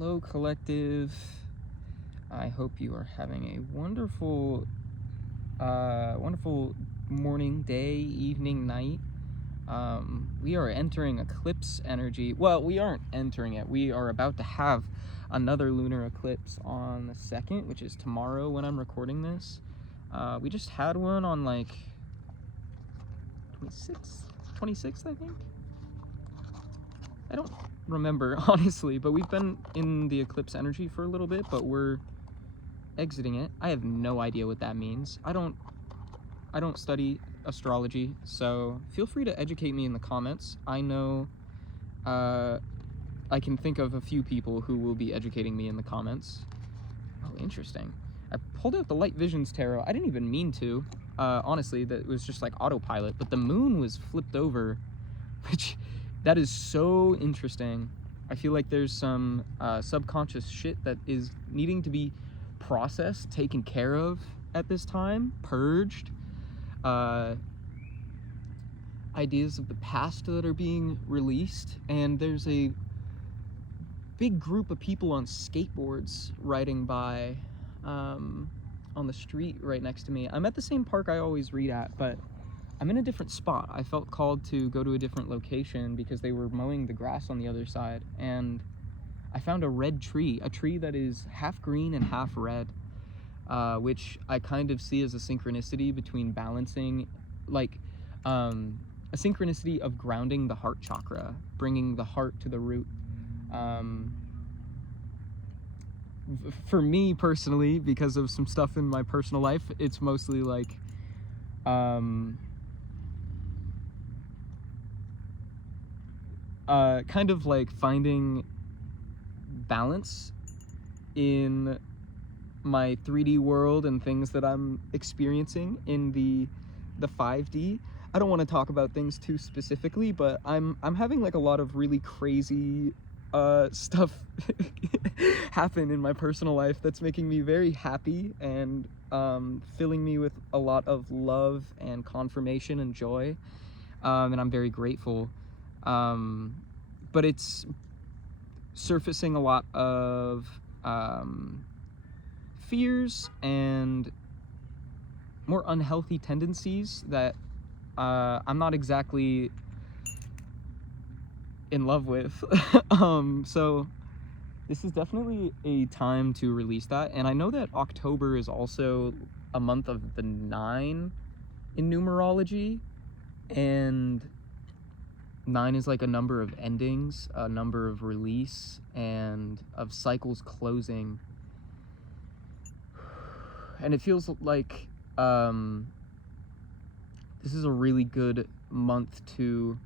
Hello, collective. I hope you are having a wonderful morning, day, evening, night. We are entering eclipse energy. Well, we aren't entering it. We are about to have another lunar eclipse on the 2nd, which is tomorrow when I'm recording this. We just had one on like 26th, I think. I don't remember, honestly, but we've been in the eclipse energy for a little bit, but we're exiting it. I have no idea what that means. I don't study astrology, so feel free to educate me in the comments. I know I can think of a few people who will be educating me in the comments. Oh, interesting. I pulled out the Light Visions Tarot. I didn't even mean to. Honestly, that was just like autopilot, but the moon was flipped over, which that is so interesting. I feel like there's some subconscious shit that is needing to be processed, taken care of at this time, purged. Ideas of the past that are being released, and there's a big group of people on skateboards riding by on the street right next to me. I'm at the same park I always read at, but I'm in a different spot. I felt called to go to a different location because they were mowing the grass on the other side, and I found a red tree, a tree that is half green and half red, which I kind of see as a synchronicity between balancing, like a synchronicity of grounding the heart chakra, bringing the heart to the root. For me personally, because of some stuff in my personal life, it's mostly like kind of like finding balance in my 3D world and things that I'm experiencing in the 5D. I don't want to talk about things too specifically, but I'm having like a lot of really crazy stuff happen in my personal life that's making me very happy and filling me with a lot of love and confirmation and joy, and I'm very grateful. But it's surfacing a lot of fears and more unhealthy tendencies that I'm not exactly in love with. So this is definitely a time to release that, and I know that October is also a month of the 9 in numerology, and 9 is like a number of endings, a number of release, and of cycles closing. And it feels like this is a really good month to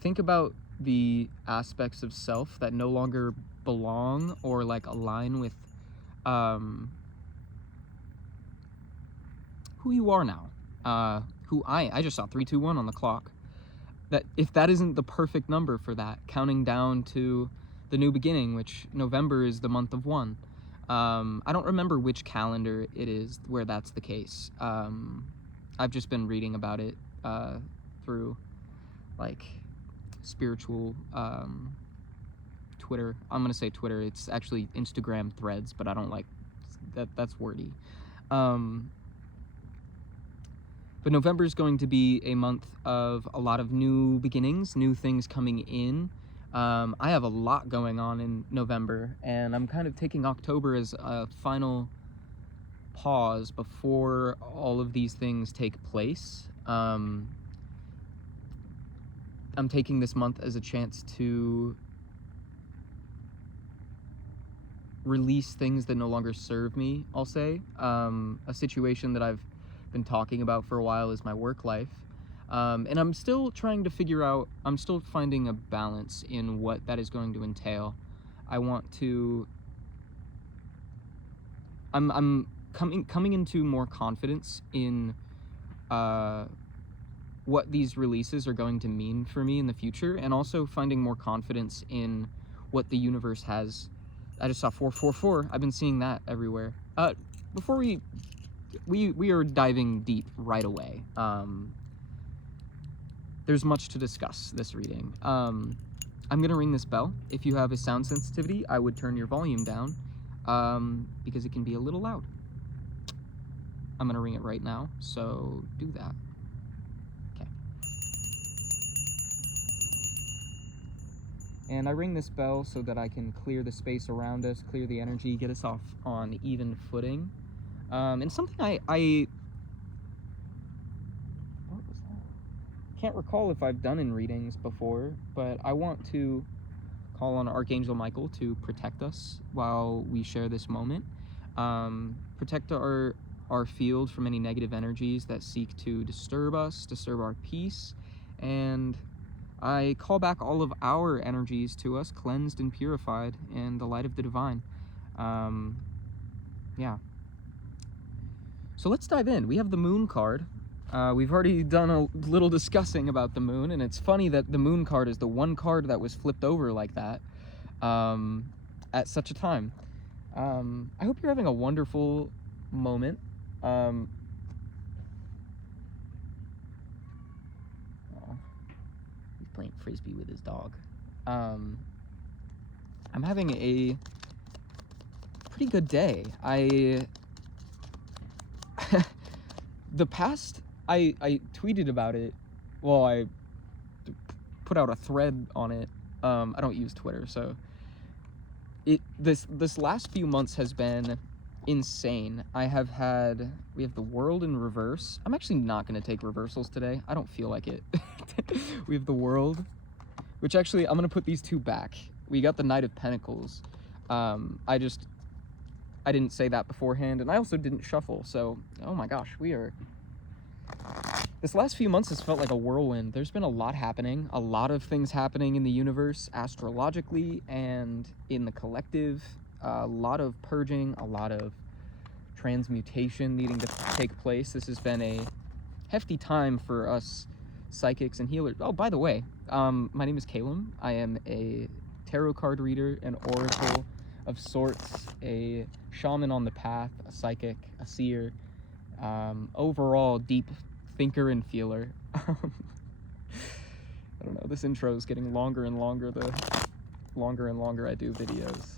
think about the aspects of self that no longer belong or like align with who you are now. Who I just saw 321 on the clock. That if that isn't the perfect number for that, counting down to the new beginning, which November is the month of 1. I don't remember which calendar it is where that's the case. I've just been reading about it through like spiritual Twitter. I'm gonna say Twitter. It's actually Instagram threads, but I don't like that. That's wordy. But November is going to be a month of a lot of new beginnings, new things coming in. I have a lot going on in November, and I'm kind of taking October as a final pause before all of these things take place. I'm taking this month as a chance to release things that no longer serve me, I'll say. A situation that I've been talking about for a while is my work life. And I'm still trying to figure out, I'm still finding a balance in what that is going to entail. I want to, I'm coming into more confidence in what these releases are going to mean for me in the future, and also finding more confidence in what the universe has. I just saw 444. I've been seeing that everywhere. Before we are diving deep right away. There's much to discuss this reading. I'm gonna ring this bell. If you have a sound sensitivity, I would turn your volume down, because it can be a little loud. I'm gonna ring it right now, so do that. Okay. And I ring this bell so that I can clear the space around us, clear the energy, get us off on even footing. And something I what was that? Can't recall if I've done in readings before, but I want to call on Archangel Michael to protect us while we share this moment. Protect our field from any negative energies that seek to disturb us, disturb our peace, and I call back all of our energies to us, cleansed and purified in the light of the divine. Yeah. So let's dive in. We have the moon card. We've already done a little discussing about the moon, and it's funny that the moon card is the one card that was flipped over like that at such a time. I hope you're having a wonderful moment. Oh, he's playing frisbee with his dog. I'm having a pretty good day. The past, I tweeted about it. Well, I put out a thread on it. I don't use Twitter, so this last few months has been insane. We have the world in reverse. I'm actually not going to take reversals today. I don't feel like it. We have the world, which actually, I'm going to put these two back. We got the Knight of Pentacles. I didn't say that beforehand, and I also didn't shuffle, so, oh my gosh, this last few months has felt like a whirlwind. There's been a lot happening, a lot of things happening in the universe, astrologically and in the collective, a lot of purging, a lot of transmutation needing to take place. This has been a hefty time for us psychics and healers. Oh, by the way, my name is Kaelem. I am a tarot card reader, an oracle of sorts, a shaman on the path, a psychic, a seer, overall deep thinker and feeler. I don't know, this intro is getting longer and longer the longer and longer I do videos.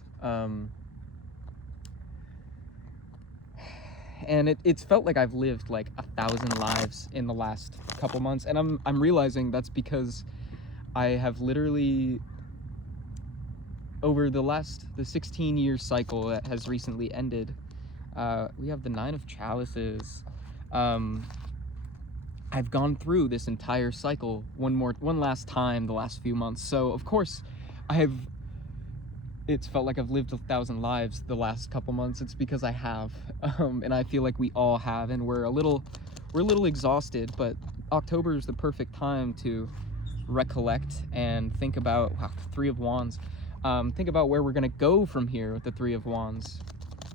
And it's felt like I've lived like 1,000 lives in the last couple months, and I'm realizing that's because I have literally, over the 16-year cycle that has recently ended, we have the 9 of Chalices. I've gone through this entire cycle one last time the last few months. So of course, it's felt like I've lived 1,000 lives the last couple months. It's because I have, and I feel like we all have, and we're a little exhausted. But October is the perfect time to recollect and think about, wow, 3 of Wands. Think about where we're gonna go from here with the 3 of Wands.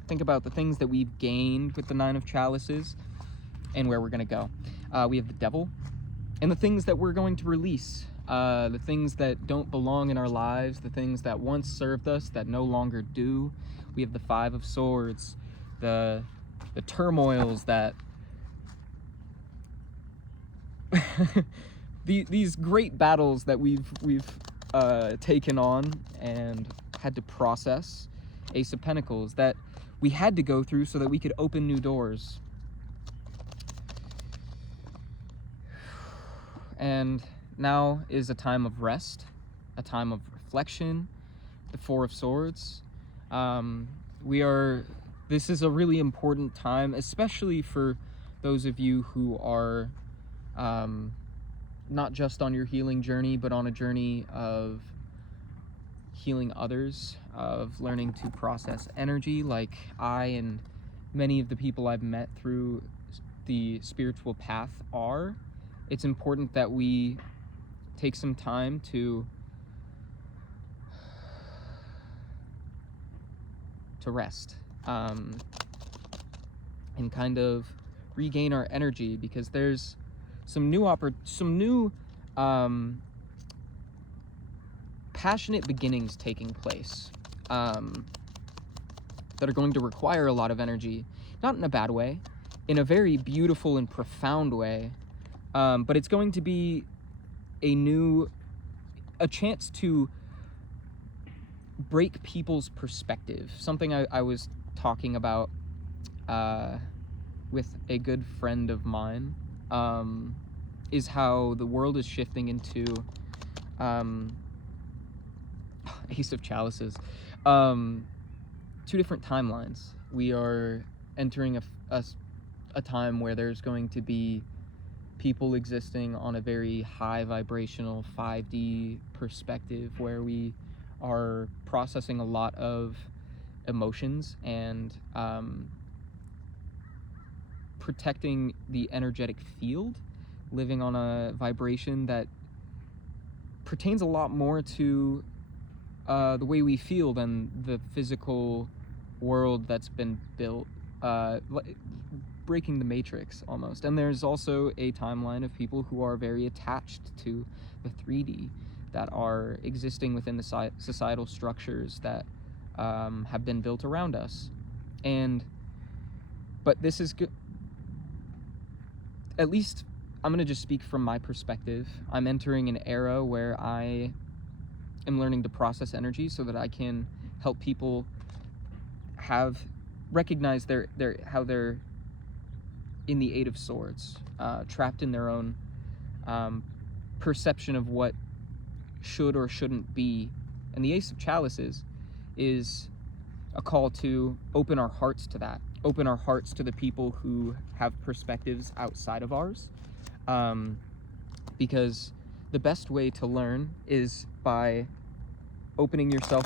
Think about the things that we've gained with the 9 of Chalices and where we're gonna go. We have the Devil and the things that we're going to release, the things that don't belong in our lives, the things that once served us that no longer do. We have the 5 of Swords, the turmoils that these great battles that we've taken on and had to process. Ace of Pentacles that we had to go through so that we could open new doors. And now is a time of rest, a time of reflection. The 4 of Swords. This is a really important time, especially for those of you who are not just on your healing journey, but on a journey of healing others, of learning to process energy, like I and many of the people I've met through the spiritual path are. It's important that we take some time to rest, and kind of regain our energy, because there's some new passionate beginnings taking place, that are going to require a lot of energy, not in a bad way, in a very beautiful and profound way, but it's going to be a chance to break people's perspective. Something I was talking about with a good friend of mine is how the world is shifting into Ace of Chalices, 2 different timelines. We are entering a time where there's going to be people existing on a very high vibrational 5D perspective, where we are processing a lot of emotions and protecting the energetic field, living on a vibration that pertains a lot more to the way we feel than the physical world that's been built, breaking the matrix almost. And there's also a timeline of people who are very attached to the 3D, that are existing within the societal structures that have been built around us. But this is good. At least I'm gonna just speak from my perspective. I'm entering an era where I am learning to process energy so that I can help people recognize how they're in the Eight of Swords, trapped in their own perception of what should or shouldn't be. And the Ace of Chalices is a call to open our hearts to that, open our hearts to the people who have perspectives outside of ours, because the best way to learn is by opening yourself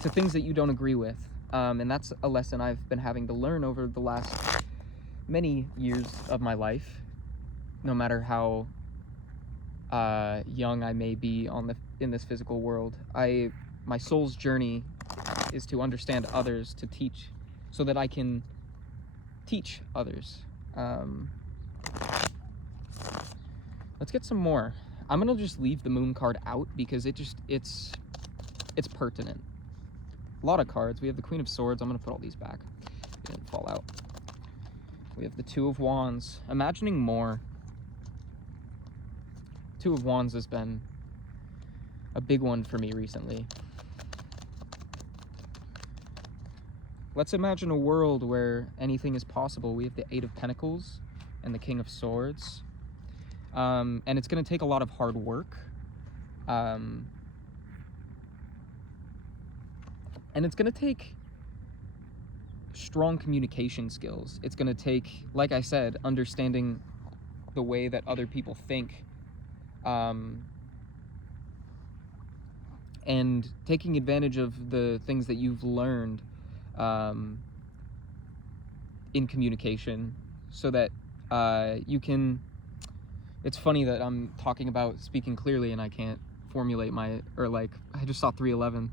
to things that you don't agree with, and that's a lesson I've been having to learn over the last many years of my life. No matter how young I may be in this physical world, my soul's journey is to understand others, to teach, so that I can teach others. Let's get some more. I'm gonna just leave the moon card out because it's pertinent. A lot of cards. We have the Queen of Swords. I'm gonna put all these back. They didn't fall out. We have the Two of Wands. Imagining more. Two of Wands has been a big one for me recently. Let's imagine a world where anything is possible. We have the Eight of Pentacles and the King of Swords. And it's going to take a lot of hard work. And it's going to take strong communication skills. It's going to take, like I said, understanding the way that other people think. And taking advantage of the things that you've learned in communication, so that you can. It's funny that I'm talking about speaking clearly and I can't formulate I just saw 311,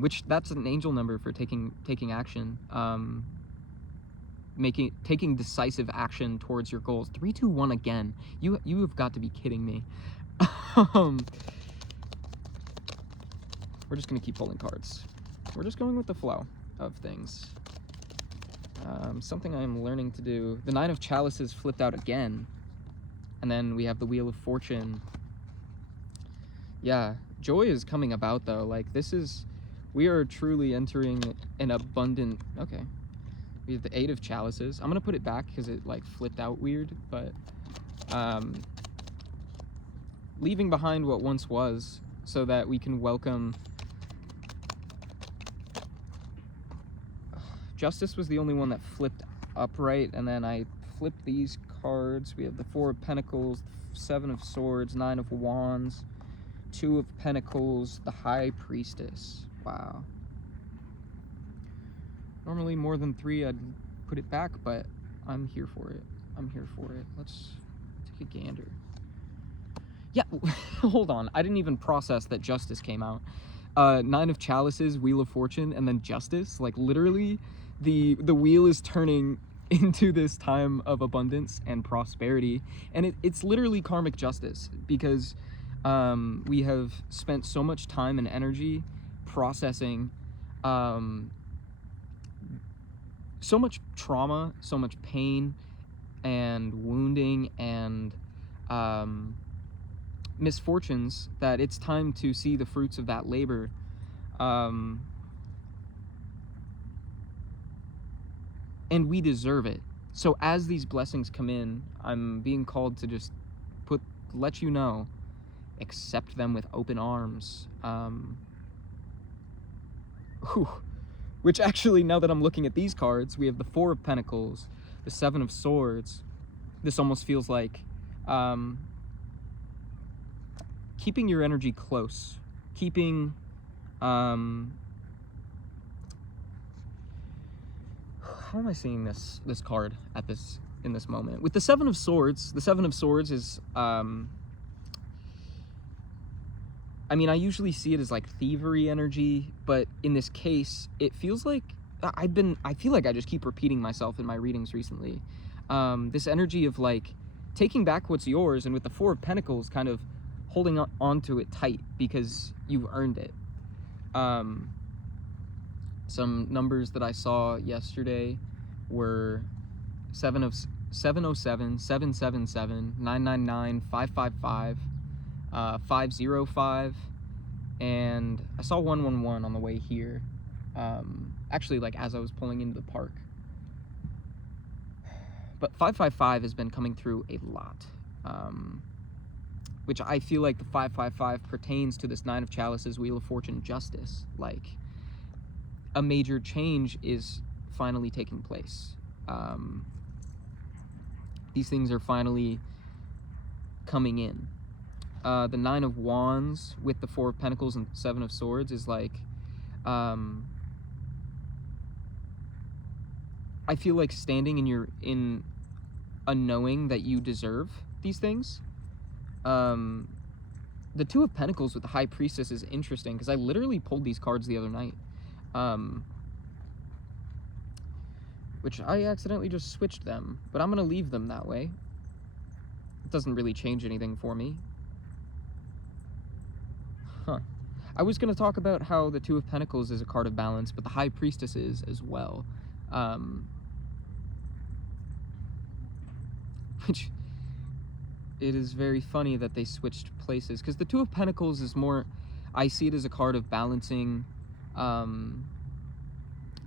which that's an angel number for taking action, taking decisive action towards your goals. 321 again. You have got to be kidding me. We're just gonna keep pulling cards. We're just going with the flow of things. Something I'm learning to do. The Nine of Chalices flipped out again. And then we have the Wheel of Fortune. Yeah, joy is coming about though. Like we are truly entering an abundant, okay. We have the Eight of Chalices. I'm gonna put it back because it like flipped out weird, but leaving behind what once was so that we can welcome. Justice was the only one that flipped upright, and then I flipped these cards. We have the Four of Pentacles, Seven of Swords, Nine of Wands, Two of Pentacles, the High Priestess. Wow. Normally more than 3 I'd put it back, but I'm here for it. I'm here for it. Let's take a gander. Yeah, hold on. I didn't even process that Justice came out. Nine of Chalices, Wheel of Fortune, and then Justice. Like literally, the wheel is turning into this time of abundance and prosperity, and it's literally karmic justice, because we have spent so much time and energy processing so much trauma, so much pain and wounding and misfortunes, that it's time to see the fruits of that labor. And we deserve it. So as these blessings come in, I'm being called to just let you know, accept them with open arms. Which actually, now that I'm looking at these cards, we have the Four of Pentacles, the Seven of Swords. This almost feels like keeping your energy close, keeping how am I seeing this card in this moment? With the Seven of Swords, the Seven of Swords is I mean, I usually see it as like thievery energy, but in this case, it feels like I feel like I just keep repeating myself in my readings recently. This energy of like taking back what's yours, and with the Four of Pentacles, kind of holding on to it tight because you've earned it. Some numbers that I saw yesterday were 707, 777, 999, 555, 505, and I saw 111 on the way here. Actually, like as I was pulling into the park. But 555 has been coming through a lot, which I feel like the 555 pertains to this Nine of Chalices, Wheel of Fortune, Justice. Like, a major change is finally taking place. These things are finally coming in. The Nine of Wands with the Four of Pentacles and Seven of Swords is like, I feel like standing in a knowing that you deserve these things. The Two of Pentacles with the High Priestess is interesting because I literally pulled these cards the other night. Which I accidentally just switched them, but I'm gonna leave them that way. It doesn't really change anything for me. I was gonna talk about how the Two of Pentacles is a card of balance, but the High Priestess is as well. Which, it is very funny that they switched places, because the Two of Pentacles is more, I see it as a card of balancing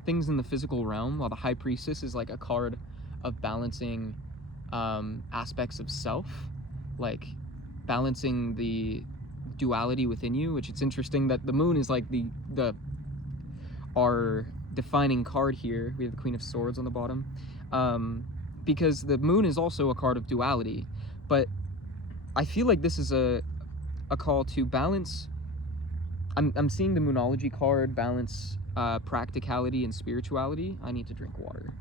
things in the physical realm, while the High Priestess is like a card of balancing aspects of self, like balancing the duality within you. Which it's interesting that the Moon is like our defining card here. We have the Queen of Swords on the bottom, because the Moon is also a card of duality. But I feel like this is a call to balance. I'm seeing the Moonology card balance practicality and spirituality. I need to drink water.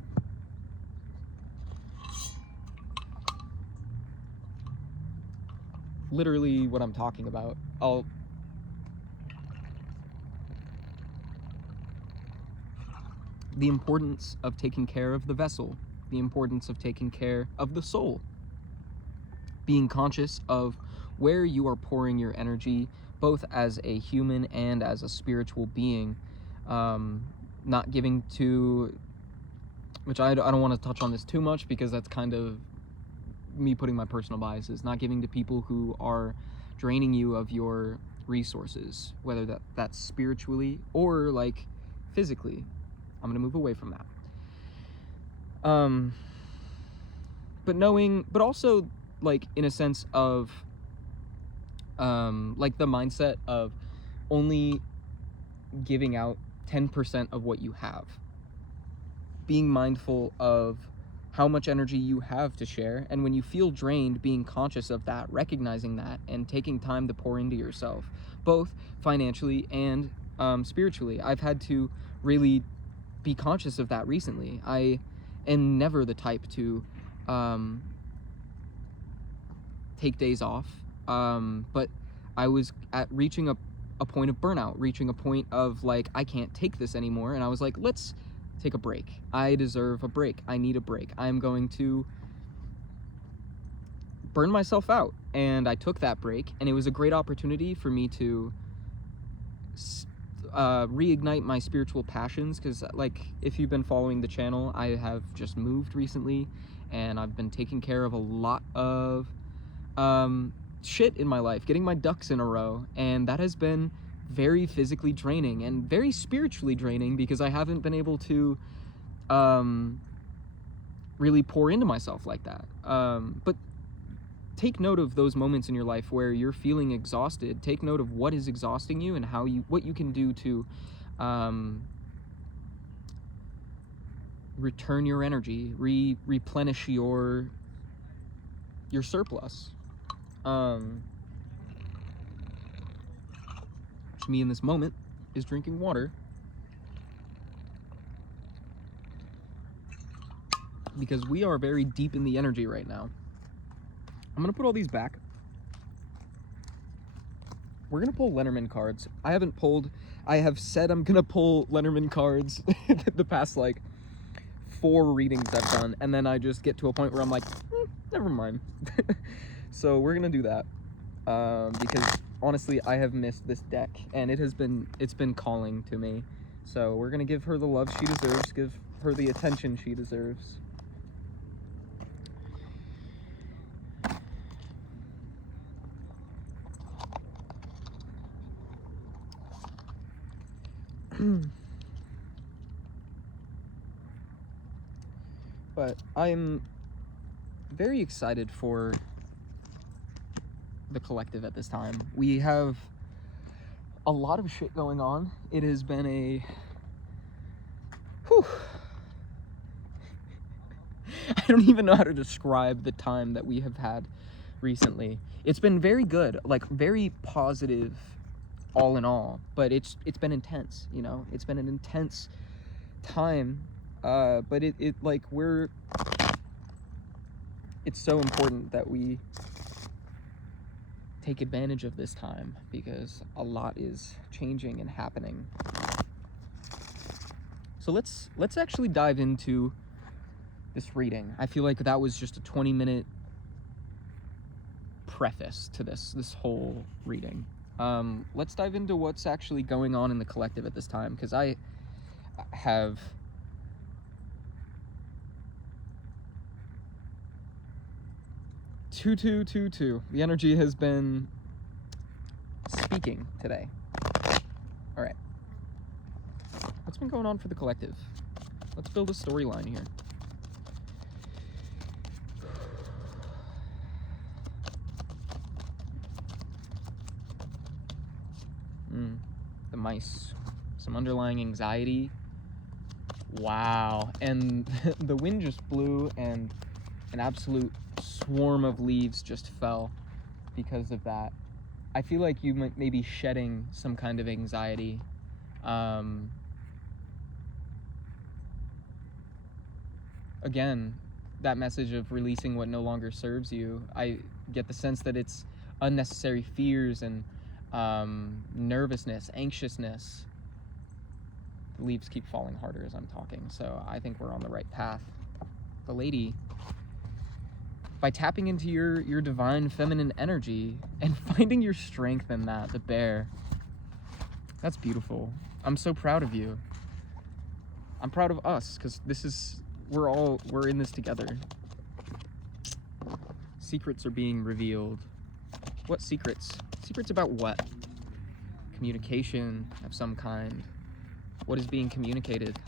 Literally what I'm talking about. The importance of taking care of the vessel, the importance of taking care of the soul, being conscious of where you are pouring your energy, both as a human and as a spiritual being. Not giving to, which I don't want to touch on this too much because that's kind of me putting my personal biases, not giving to people who are draining you of your resources, whether that's spiritually or like physically. I'm gonna move away from that. But also like in a sense of like the mindset of only giving out 10% of what you have, being mindful of how much energy you have to share, and when you feel drained, being conscious of that, recognizing that, and taking time to pour into yourself, both financially and spiritually. I've had to really be conscious of that recently. I am never the type to take days off, but I was reaching a point of burnout, reaching a point of like, I can't take this anymore, and I was like, let's take a break. I deserve a break. I need a break. I'm going to burn myself out. And I took that break, and it was a great opportunity for me to reignite my spiritual passions, because like, if you've been following the channel, I have just moved recently, and I've been taking care of a lot of shit in my life, getting my ducks in a row, and that has been very physically draining and very spiritually draining because I haven't been able to really pour into myself like that. But take note of those moments in your life where you're feeling exhausted. Take note of what is exhausting you and what you can do to return your energy, replenish your surplus. Which me in this moment is drinking water because we are very deep in the energy right now. I'm gonna put all these back. We're gonna pull Lenormand cards. I have said I'm gonna pull Lenormand cards the past like 4 readings I've done, and then I just get to a point where I'm like, never mind. So we're gonna do that because honestly I have missed this deck and it's been calling to me. So we're gonna give her the love she deserves, give her the attention she deserves. But I'm very excited for the collective at this time. We have a lot of shit going on. It has been a I don't even know how to describe the time that we have had recently. It's been very good, like very positive all in all, but it's been intense, you know? It's been an intense time, but it's so important that we take advantage of this time because a lot is changing and happening. So let's actually dive into this reading. I feel like that was just a 20-minute preface to this whole reading. Let's dive into what's actually going on in the collective at this time, because I have two. The energy has been speaking today. All right. What's been going on for the collective? Let's build a storyline here. The mice. Some underlying anxiety. Wow. And the wind just blew and an absolute swarm of leaves just fell because of that. I feel like you might maybe shedding some kind of anxiety. Again, that message of releasing what no longer serves you, I get the sense that it's unnecessary fears and nervousness, anxiousness. The leaves keep falling harder as I'm talking, so I think we're on the right path. The lady, by tapping into your divine feminine energy and finding your strength in that, the bear, that's beautiful. I'm so proud of you. I'm proud of us, because we're in this together. Secrets are being revealed. What secrets? Secrets about what? Communication of some kind. What is being communicated?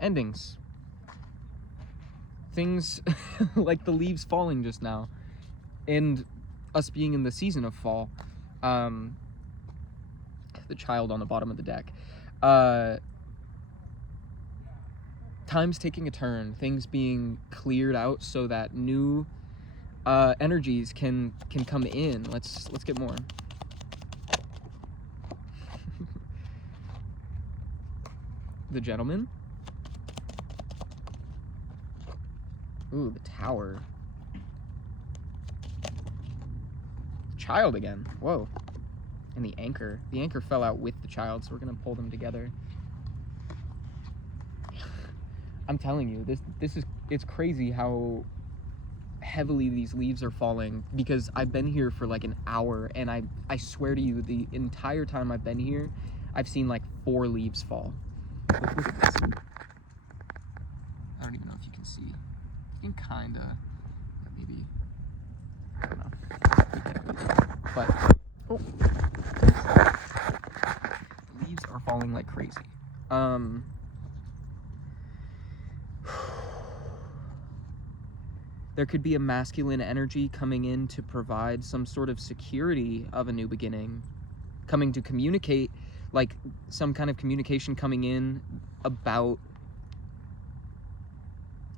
Endings. Things like the leaves falling just now, and us being in the season of fall. The child on the bottom of the deck. Time's taking a turn. Things being cleared out so that new energies can come in. Let's get more. The gentleman. Ooh, the tower. Child again. Whoa. And the anchor. The anchor fell out with the child, so we're gonna pull them together. I'm telling you, it's crazy how heavily these leaves are falling, because I've been here for like an hour, and I swear to you, the entire time I've been here, I've seen like 4 leaves fall. Look at this. I don't even know if you can see. You can kinda, maybe. I don't know. But oh, leaves are falling like crazy. There could be a masculine energy coming in to provide some sort of security of a new beginning, coming to communicate, like some kind of communication coming in about,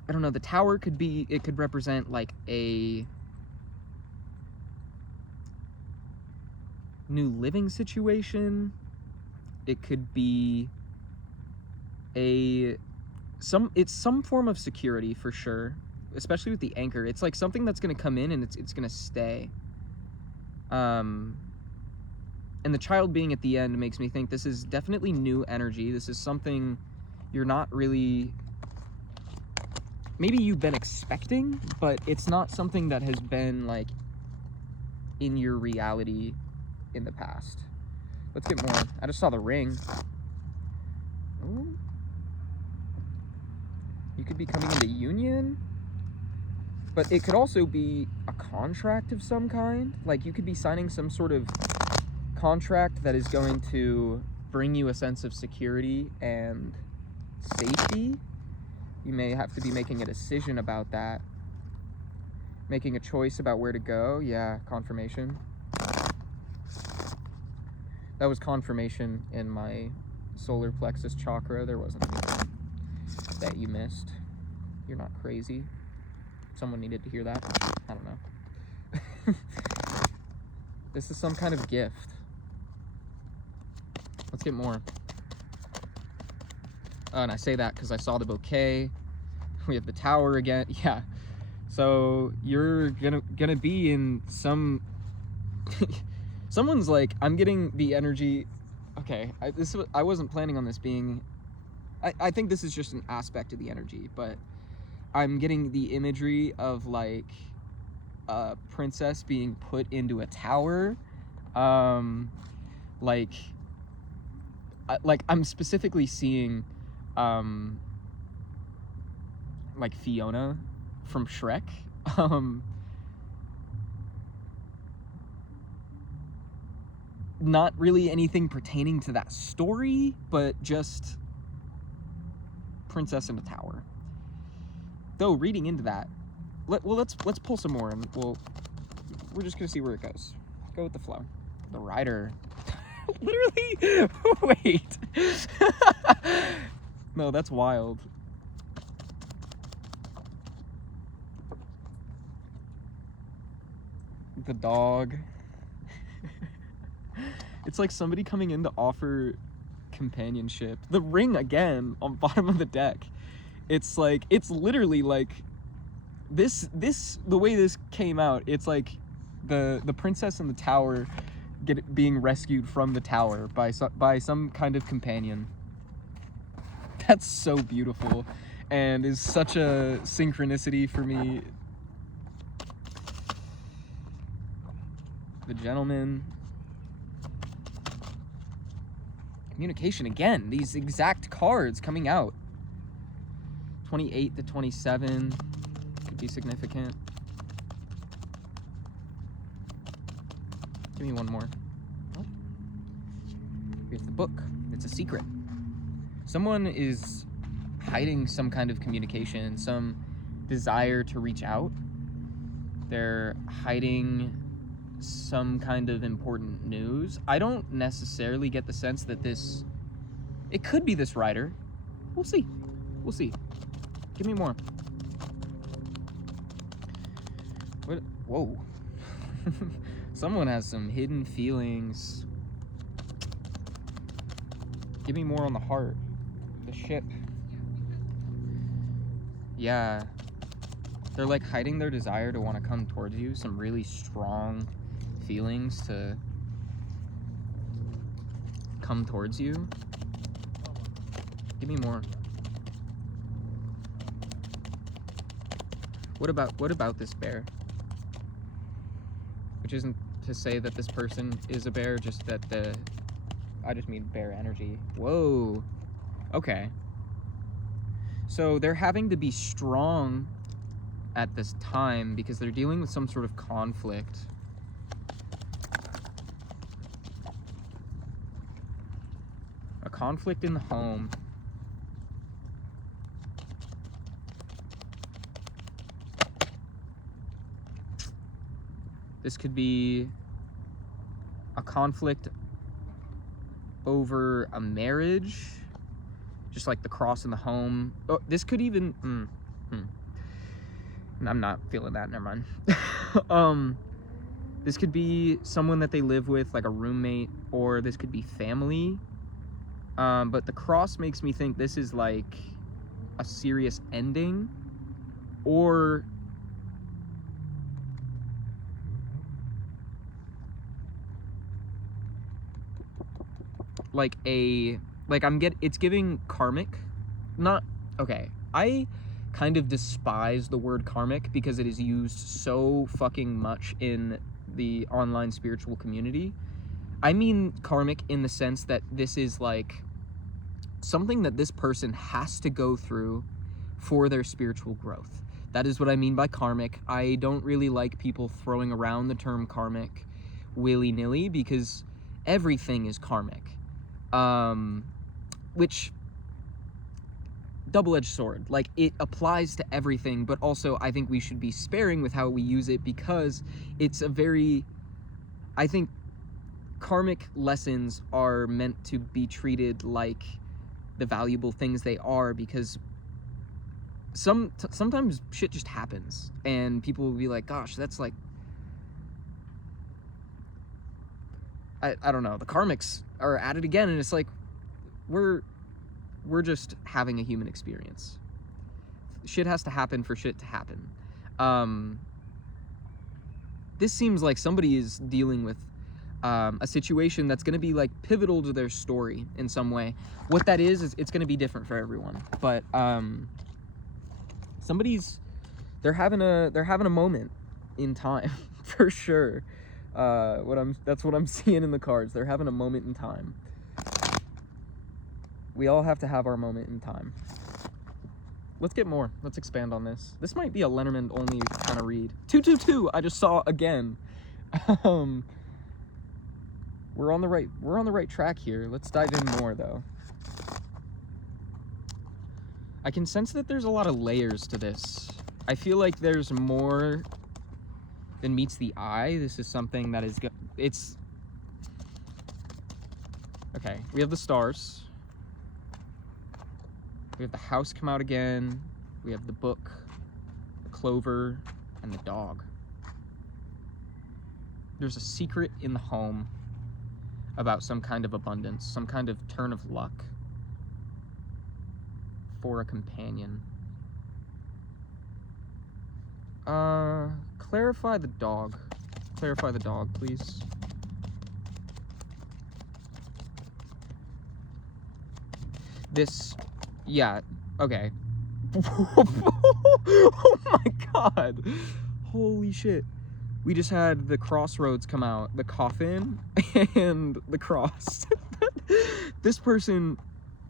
I don't know, the tower could be, it could represent like a new living situation. It could be it's some form of security for sure. Especially with the anchor, it's like something that's going to come in and it's going to stay. And the child being at the end makes me think this is definitely new energy. This is something you're not really, maybe you've been expecting, but it's not something that has been like in your reality in the past. Let's get more. I just saw the ring. Ooh. You could be coming into union. But it could also be a contract of some kind. Like you could be signing some sort of contract that is going to bring you a sense of security and safety. You may have to be making a decision about that. Making a choice about where to go. Yeah, confirmation. That was confirmation in my solar plexus chakra. There wasn't anything that you missed. You're not crazy. Someone needed to hear that. I don't know. This is some kind of gift. Let's get more. And I say that because I saw the bouquet. We have the tower again. Yeah. So you're gonna be in some. Someone's like, I'm getting the energy. Okay, I wasn't planning on this being. I think this is just an aspect of the energy, but I'm getting the imagery of like a princess being put into a tower. Like I'm specifically seeing like Fiona from Shrek. Not really anything pertaining to that story, but just princess in a tower. Though reading into that, let's pull some more, and we're just gonna see where it goes. Go with the flow. The rider, literally. Wait, no, that's wild. The dog. It's like somebody coming in to offer companionship. The ring again on bottom of the deck. It's like, it's literally like this the way this came out, it's like the princess in the tower being rescued from the tower by some kind of companion. That's so beautiful and is such a synchronicity for me. The gentleman. Communication again. These exact cards coming out. 28 to 27 could be significant. Give me one more. Oh. Here's the book. It's a secret. Someone is hiding some kind of communication, some desire to reach out. They're hiding some kind of important news. I don't necessarily get the sense that it could be this writer. We'll see. We'll see. Give me more. What? Whoa. Someone has some hidden feelings. Give me more on the heart. The ship. Yeah. They're like hiding their desire to want to come towards you. Some really strong feelings to come towards you. Give me more. What about this bear? Which isn't to say that this person is a bear, just that I just mean bear energy. Whoa. Okay. So they're having to be strong at this time because they're dealing with some sort of conflict. A conflict in the home. This could be a conflict over a marriage, just like the cross in the home. Oh, this could even, I'm not feeling that, never mind. This could be someone that they live with, like a roommate, or this could be family. But the cross makes me think this is like a serious ending, or like it's giving karmic. Not okay. I kind of despise the word karmic because it is used so fucking much in the online spiritual community. I mean karmic in the sense that this is like something that this person has to go through for their spiritual growth. That is what I mean by karmic. I don't really like people throwing around the term karmic willy-nilly because everything is karmic. Which, double-edged sword. Like, it applies to everything, but also I think we should be sparing with how we use it because it's a very, I think karmic lessons are meant to be treated like the valuable things they are, because sometimes shit just happens and people will be like, gosh, that's like, I don't know, the karmics are at it again, and it's like we're just having a human experience. Shit has to happen for shit to happen. This seems like somebody is dealing with a situation that's going to be like pivotal to their story in some way. What that is it's going to be different for everyone, but they're having a moment in time for sure. That's what I'm seeing in the cards. They're having a moment in time. We all have to have our moment in time. Let's get more. Let's expand on this. This might be a Lenormand only kind of read. 222 I just saw again. We're on the right track here. Let's dive in more though. I can sense that there's a lot of layers to this. I feel like there's more than meets the eye. This is something that is it's okay. We have the stars. We have the house come out again. We have the book, the clover, and the dog. There's a secret in the home about some kind of abundance, some kind of turn of luck for a companion. Clarify the dog. Clarify the dog, please. This, yeah, okay. Oh my god. Holy shit. We just had the crossroads come out, the coffin and the cross. This person,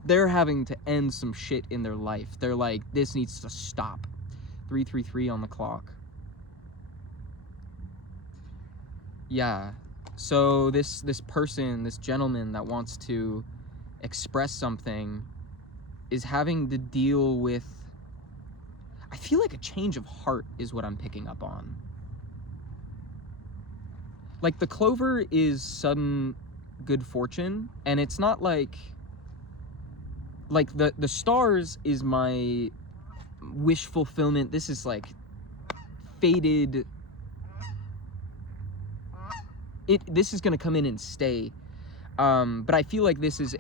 they're having to end some shit in their life. They're like, this needs to stop. 333 on the clock. Yeah. So this person, this gentleman that wants to express something is having to deal with, I feel like a change of heart is what I'm picking up on. Like the clover is sudden good fortune, and it's not like the stars is my wish fulfillment. This is like fated. This is gonna come in and stay. But I feel like this is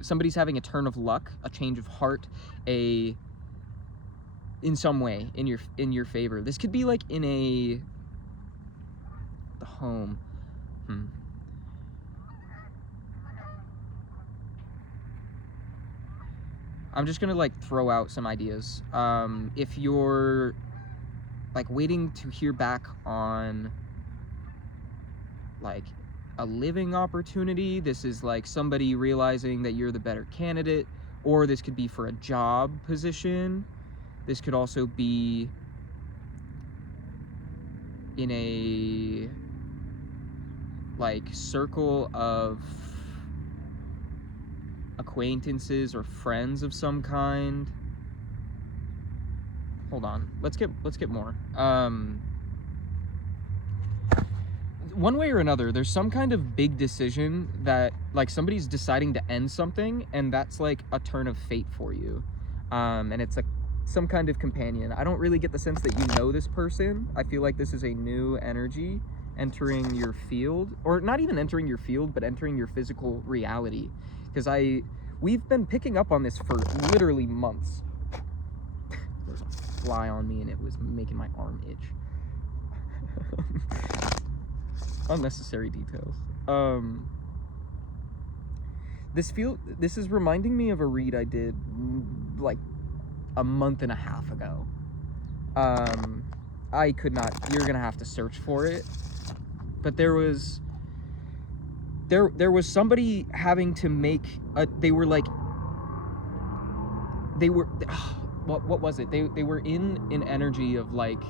somebody's having a turn of luck, a change of heart, in some way in your favor. This could be like in the home. I'm just gonna like throw out some ideas. If you're like waiting to hear back on like a living opportunity, this is like somebody realizing that you're the better candidate, or this could be for a job position. This could also be in a like circle of acquaintances or friends of some kind. Hold on, let's get more. One way or another, there's some kind of big decision that like somebody's deciding to end something, and that's like a turn of fate for you. And it's like some kind of companion. I don't really get the sense that you know this person. I feel like this is a new energy entering your field, or not even entering your field, but entering your physical reality. Because we've been picking up on this for literally months. There's a fly on me and it was making my arm itch. Unnecessary details. This is reminding me of a read I did like a month and a half ago. I could not, you're gonna have to search for it, but there was somebody having to make what was it? They were in an energy of like,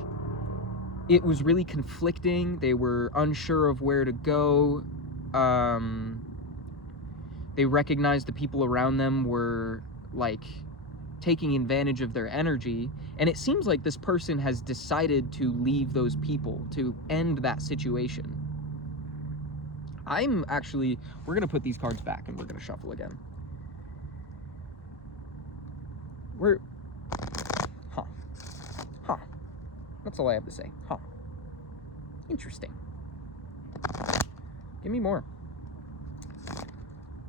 it was really conflicting. They were unsure of where to go. They recognized the people around them were like taking advantage of their energy, and it seems like this person has decided to leave those people, to end that situation. We're gonna put these cards back and we're gonna shuffle again. That's all I have to say. Interesting. Give me more.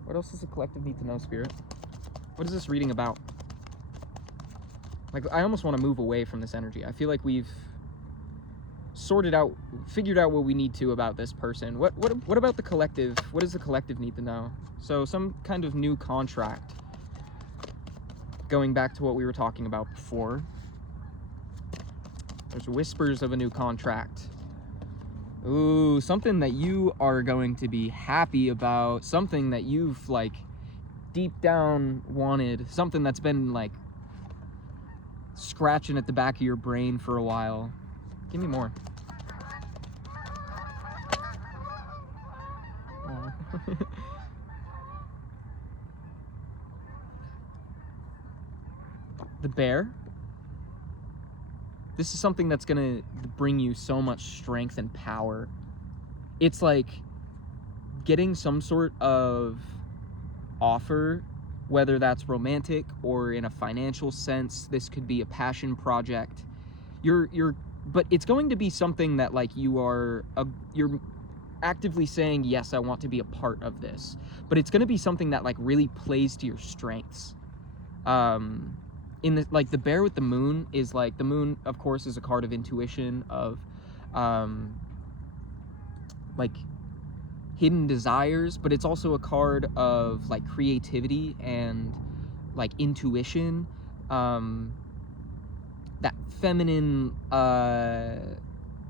What else does the collective need to know, Spirit? What is this reading about? Like, I almost want to move away from this energy. I feel like we've figured out what we need to about this person. What about the collective? What does the collective need to know? So some kind of new contract. Going back to what we were talking about before. There's whispers of a new contract. Ooh, something that you are going to be happy about. Something that you've, like, deep down wanted. Something that's been, like, scratching at the back of your brain for a while. Give me more. The bear. This is something that's gonna bring you so much strength and power. It's like getting some sort of offer, whether that's romantic or in a financial sense. This could be a passion project. But it's going to be something that like you're actively saying, yes, I want to be a part of this. But it's gonna be something that like really plays to your strengths. The bear with the moon is like, the moon of course is a card of intuition, of like hidden desires, but it's also a card of like creativity and like intuition, that feminine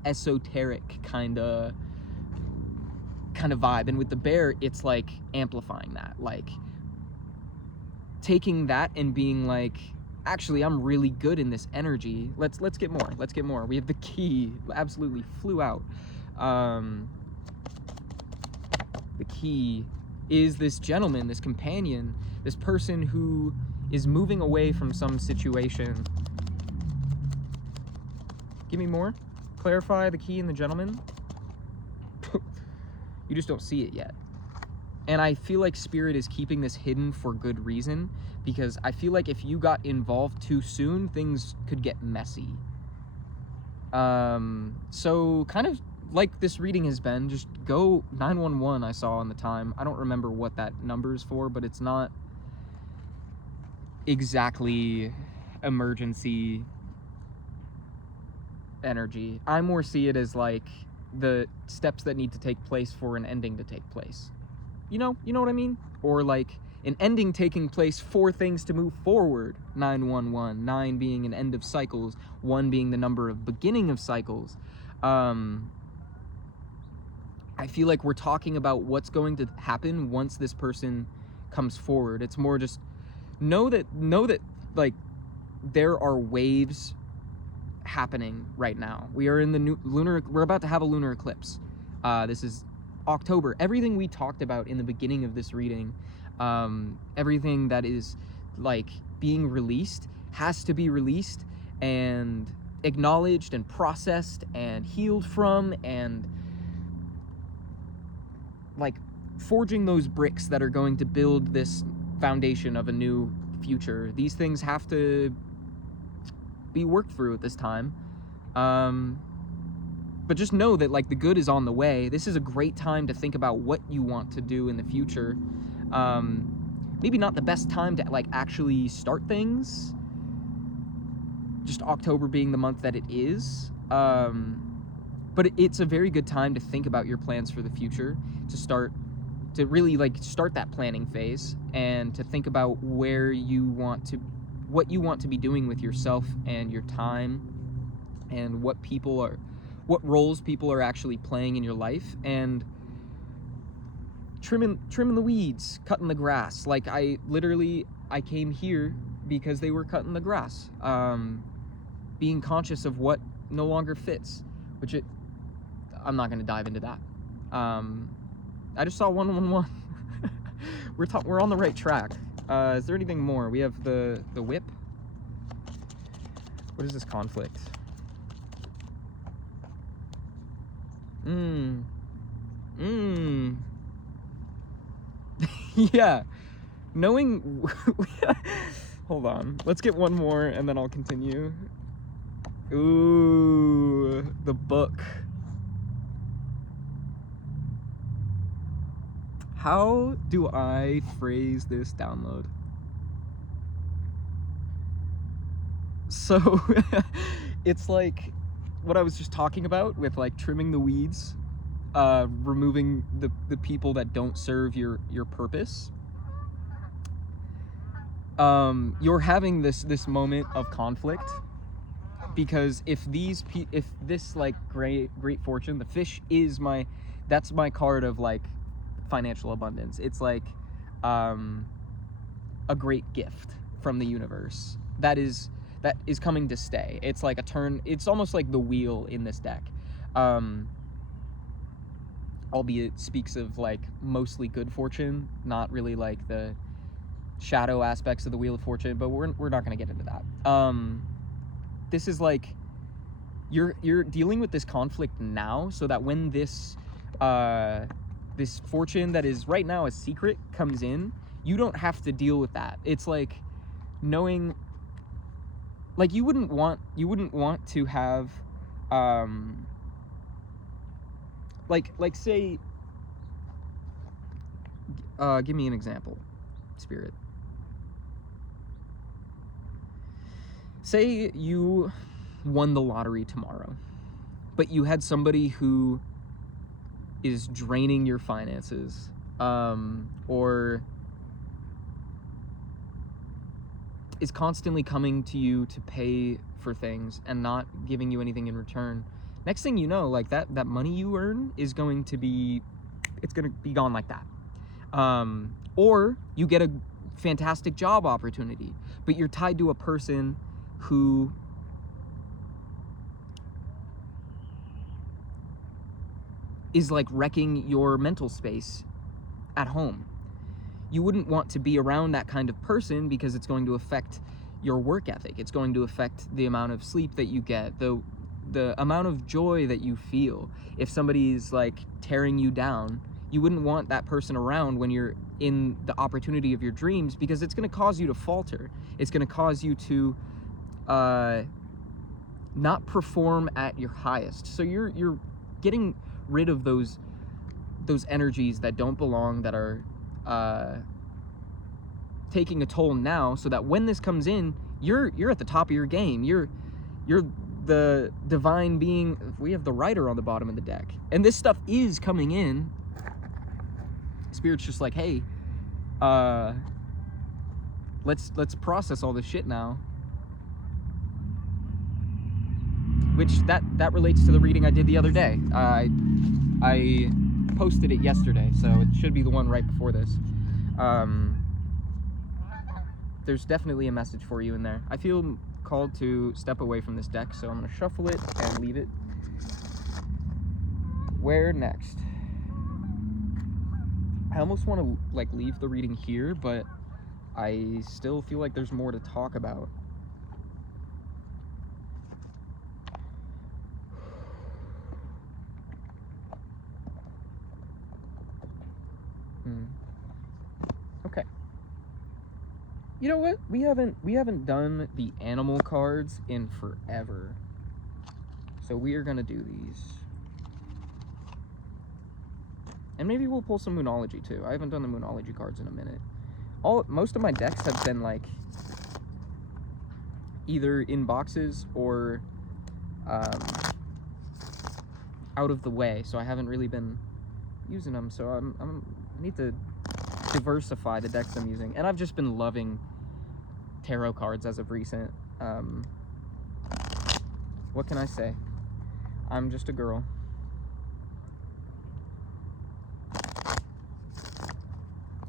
esoteric kind of vibe. And with the bear, it's like amplifying that, like taking that and being like, actually, I'm really good in this energy. Let's get more. We have the key. Absolutely flew out. The key is this gentleman, this companion, this person who is moving away from some situation. Give me more. Clarify the key and the gentleman. You just don't see it yet. And I feel like Spirit is keeping this hidden for good reason, because I feel like if you got involved too soon, things could get messy. So kind of like this reading has been, just go 911. I saw on the time. I don't remember what that number is for, but it's not exactly emergency energy. I more see it as like the steps that need to take place for an ending to take place. You know what I mean? Or like an ending taking place for things to move forward. 911, 9 being an end of cycles, 1 being the number of beginning of cycles. I feel like we're talking about what's going to happen once this person comes forward. It's more just know that like there are waves happening right now. We are in the new we're about to have a lunar eclipse. This is October. Everything we talked about in the beginning of this reading, everything that is like being released has to be released and acknowledged and processed and healed from, and like forging those bricks that are going to build this foundation of a new future. These things have to be worked through at this time. But just know that like the good is on the way. This is a great time to think about what you want to do in the future. Maybe not the best time to like actually start things, just October being the month that it is. But it's a very good time to think about your plans for the future, to really like start that planning phase, and to think about what you want to be doing with yourself and your time, and what roles people are actually playing in your life, and trimming the weeds, cutting the grass. Like I came here because they were cutting the grass. Being conscious of what no longer fits, I'm not going to dive into that. I just saw 111. We're on the right track. Is there anything more? We have the whip. What is this conflict? Yeah. Knowing... Hold on. Let's get one more and then I'll continue. Ooh, the book. How do I phrase this download? So, it's like what I was just talking about with like trimming the weeds, removing the people that don't serve your purpose. You're having this moment of conflict, because if this like great fortune, the fish is that's my card of like financial abundance. It's like a great gift from the universe that is coming to stay. It's like a turn. It's almost like the wheel in this deck, albeit speaks of like mostly good fortune, not really like the shadow aspects of the Wheel of Fortune, but we're not going to get into that. This is like you're dealing with this conflict now, so that when this fortune that is right now a secret comes in, you don't have to deal with that. It's like knowing, like you wouldn't want to have like say, give me an example, Spirit. Say you won the lottery tomorrow, but you had somebody who is draining your finances, or is constantly coming to you to pay for things and not giving you anything in return. Next thing you know, like that money you earn is going to be gone like that. Or you get a fantastic job opportunity, but you're tied to a person who is like wrecking your mental space at home. You wouldn't want to be around that kind of person, because it's going to affect your work ethic. It's going to affect the amount of sleep that you get, the amount of joy that you feel. If somebody's like tearing you down, you wouldn't want that person around when you're in the opportunity of your dreams, because it's going to cause you to falter. It's going to cause you to not perform at your highest. So you're getting rid of those energies that don't belong, that are taking a toll now, so that when this comes in, you're at the top of your game. You're the divine being. We have the Rider on the bottom of the deck, and this stuff is coming in. Spirit's just like, hey, let's process all this shit now. Which that relates to the reading I did the other day. I posted it yesterday, so it should be the one right before this. There's definitely a message for you in there. I feel called to step away from this deck, so I'm going to shuffle it and leave it. Where next? I almost want to like leave the reading here, but I still feel like there's more to talk about. Okay. You know what? We haven't done the animal cards in forever. So we are gonna do these. And maybe we'll pull some Moonology too. I haven't done the Moonology cards in a minute. Most of my decks have been like either in boxes or out of the way, so I haven't really been using them. So I need to diversify the decks I'm using, and I've just been loving tarot cards as of recent. What can I say? I'm just a girl.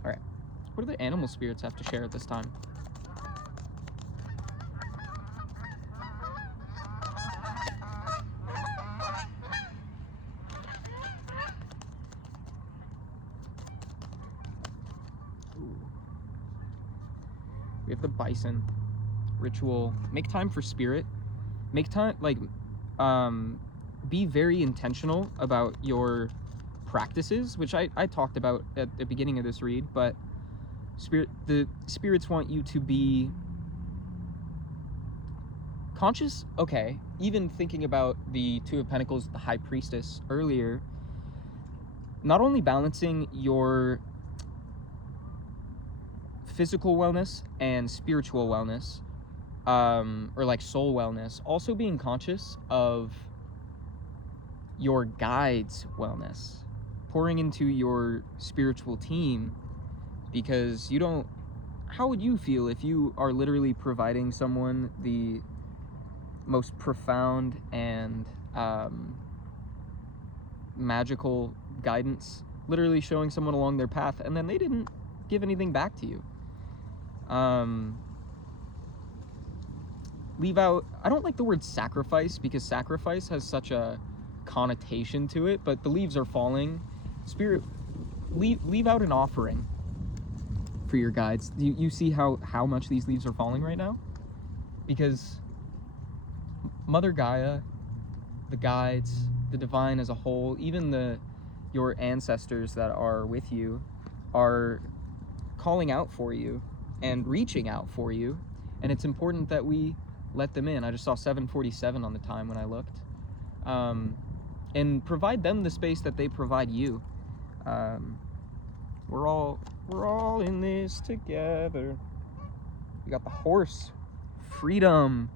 All right, what do the animal spirits have to share at this time? We have the bison ritual. Make time for spirit. Make time, like, be very intentional about your practices, which I talked about at the beginning of this read, but the spirits want you to be conscious. Okay, even thinking about the Two of Pentacles, the High Priestess earlier, not only balancing your physical wellness and spiritual wellness, or like soul wellness, also being conscious of your guide's wellness, pouring into your spiritual team, because how would you feel if you are literally providing someone the most profound and magical guidance, literally showing someone along their path, and then they didn't give anything back to you? Leave out, I don't like the word sacrifice, because sacrifice has such a connotation to it, but the leaves are falling. Spirit, leave out an offering for your guides. You see how much these leaves are falling right now? Because Mother Gaia, the guides, the divine as a whole, even your ancestors that are with you, are calling out for you and reaching out for you, and it's important that we let them in. I just saw 7:47 on the time when I looked, and provide them the space that they provide you. We're all in this together. We got the horse, freedom.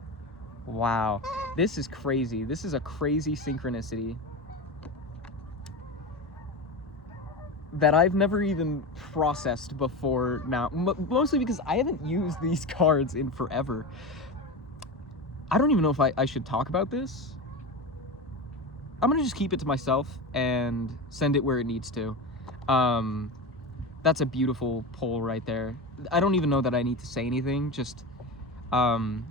Wow, this is crazy. This is a crazy synchronicity that I've never even processed before now, mostly because I haven't used these cards in forever. I don't even know if I should talk about this. I'm gonna just keep it to myself and send it where it needs to. That's a beautiful pull right there. I don't even know that I need to say anything, just no,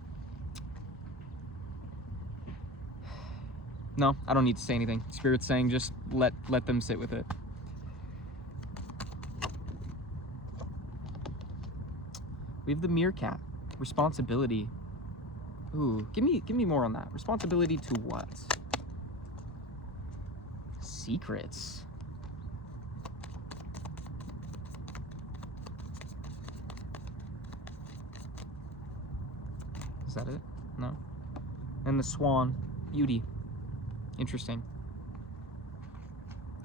I don't need to say anything. Spirit's saying just let them sit with it. We have the meerkat, responsibility. Ooh, give me more on that. Responsibility to what? Secrets. Is that it? No. And the swan, beauty. Interesting.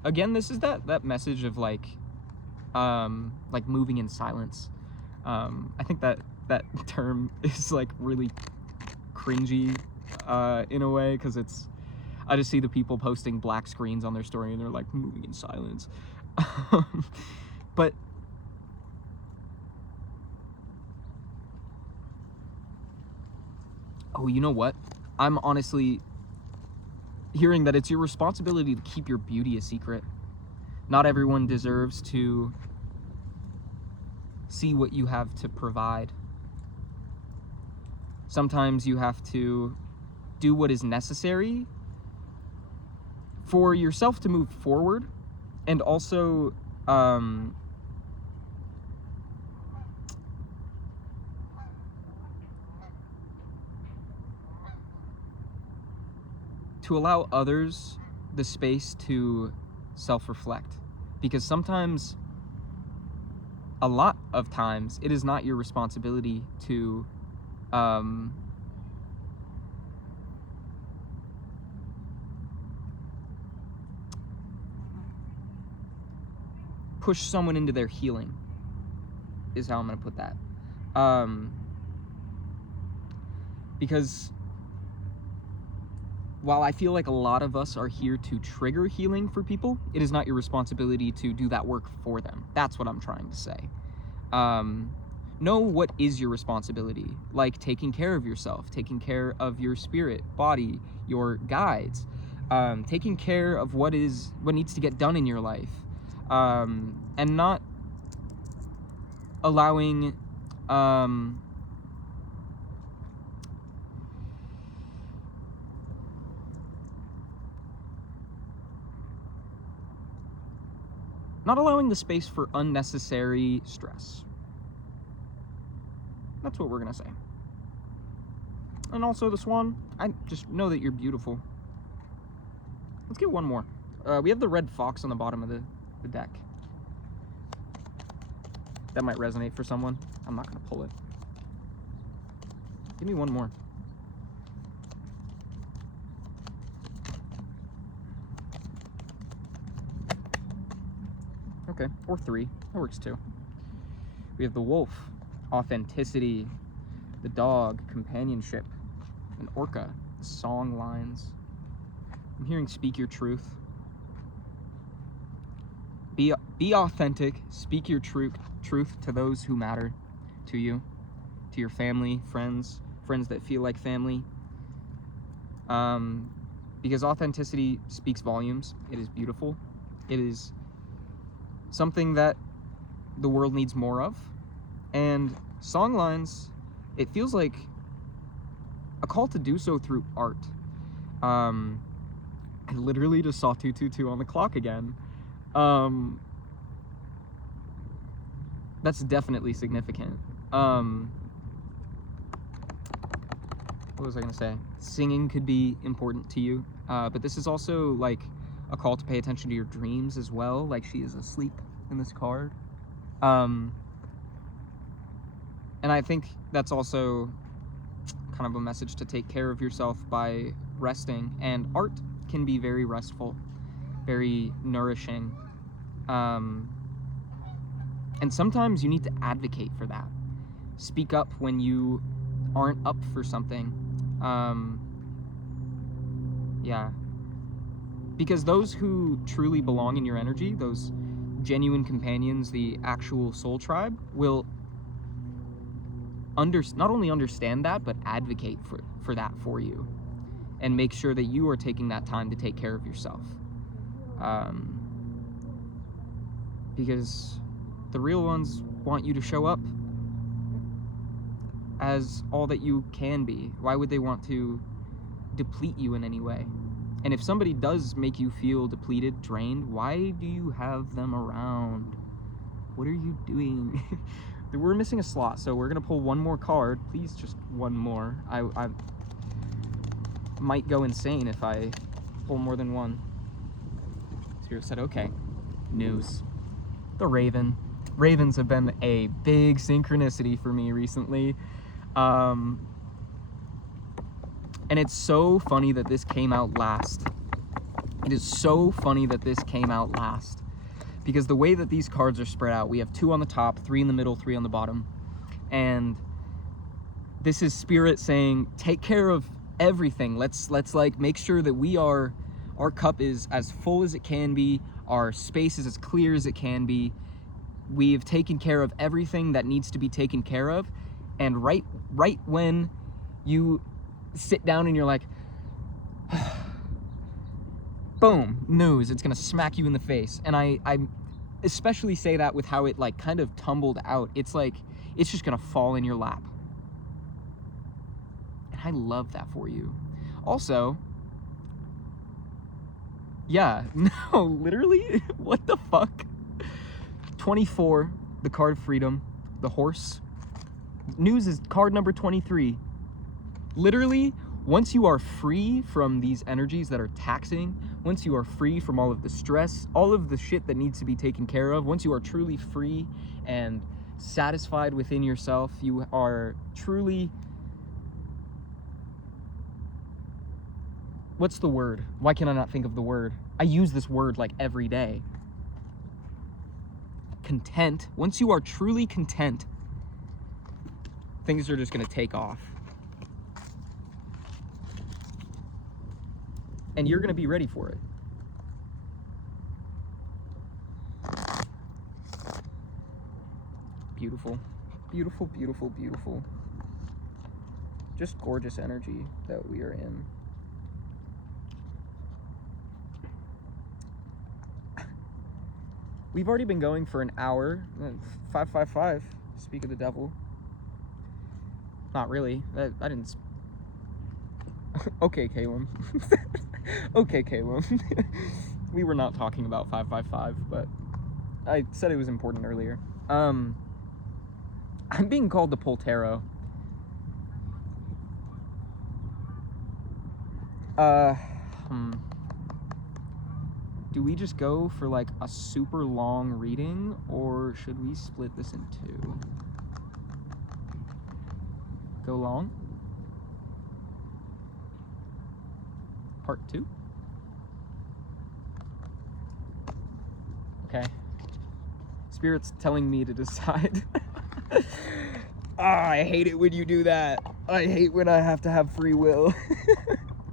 Again, this is that message of like moving in silence. I think that term is like really cringy in a way, because I just see the people posting black screens on their story and they're like moving in silence. But oh, you know what? I'm honestly hearing that it's your responsibility to keep your beauty a secret. Not everyone deserves to see what you have to provide. Sometimes you have to do what is necessary for yourself to move forward, and also to allow others the space to self-reflect. Because sometimes, a lot of times, it is not your responsibility to push someone into their healing, is how I'm going to put that. Because while I feel like a lot of us are here to trigger healing for people, it is not your responsibility to do that work for them. That's what I'm trying to say. Know what is your responsibility, like taking care of yourself, taking care of your spirit, body, your guides, taking care of what needs to get done in your life, and not allowing the space for unnecessary stress. That's what we're gonna say. And also the swan, I just know that you're beautiful. Let's get one more. We have the red fox on the bottom of the deck. That might resonate for someone. I'm not gonna pull it. Give me one more. Okay, or three. That works too. We have the wolf, authenticity, the dog, companionship, an orca, song lines. I'm hearing speak your truth. Be authentic, speak your truth to those who matter to you, to your family, friends that feel like family. Because authenticity speaks volumes. It is beautiful. It is something that the world needs more of. And songlines, it feels like a call to do so through art. I literally just saw 222 on the clock again. That's definitely significant. What was I gonna say? Singing could be important to you, but this is also like a call to pay attention to your dreams as well. Like, she is asleep in this card. And I think that's also kind of a message to take care of yourself by resting. And art can be very restful, very nourishing. And sometimes you need to advocate for that. Speak up when you aren't up for something. Yeah. Because those who truly belong in your energy, those genuine companions, the actual soul tribe, will not only understand that, but advocate for that for you, and make sure that you are taking that time to take care of yourself. Because the real ones want you to show up as all that you can be. Why would they want to deplete you in any way? And if somebody does make you feel depleted, drained, why do you have them around? What are you doing? We're missing a slot, so we're gonna pull one more card. Please, just one more. I might go insane if I pull more than one. Spirit said, okay. News. The Raven. Ravens have been a big synchronicity for me recently. And it's so funny that this came out last. It is so funny that this came out last. Because the way that these cards are spread out, we have 2 on the top, 3 in the middle, 3 on the bottom. And this is Spirit saying, take care of everything. Let's like make sure that our cup is as full as it can be, our space is as clear as it can be. We've taken care of everything that needs to be taken care of. And right when you sit down and you're like, boom, news, it's gonna smack you in the face. And I especially say that with how it like kind of tumbled out. It's like, it's just gonna fall in your lap. I love that for you. Also, yeah, no, literally, what the fuck? 24, the card of freedom, the horse. News is card number 23. Literally, once you are free from these energies that are taxing, once you are free from all of the stress, all of the shit that needs to be taken care of, once you are truly free and satisfied within yourself, you are truly... What's the word? Why can I not think of the word? I use this word like every day. Content. Once you are truly content, things are just gonna take off. And you're gonna be ready for it. Beautiful. Beautiful, beautiful, beautiful. Just gorgeous energy that we are in. We've already been going for an hour. 555. Speak of the devil. Not really. I didn't. Okay, Kaelem. Okay, Kaelem. We were not talking about 555, but I said it was important earlier. I'm being called to pull tarot. Do we just go for like a super long reading, or should we split this in two? Go long? Part 2? Okay. Spirit's telling me to decide. I hate it when you do that. I hate when I have to have free will.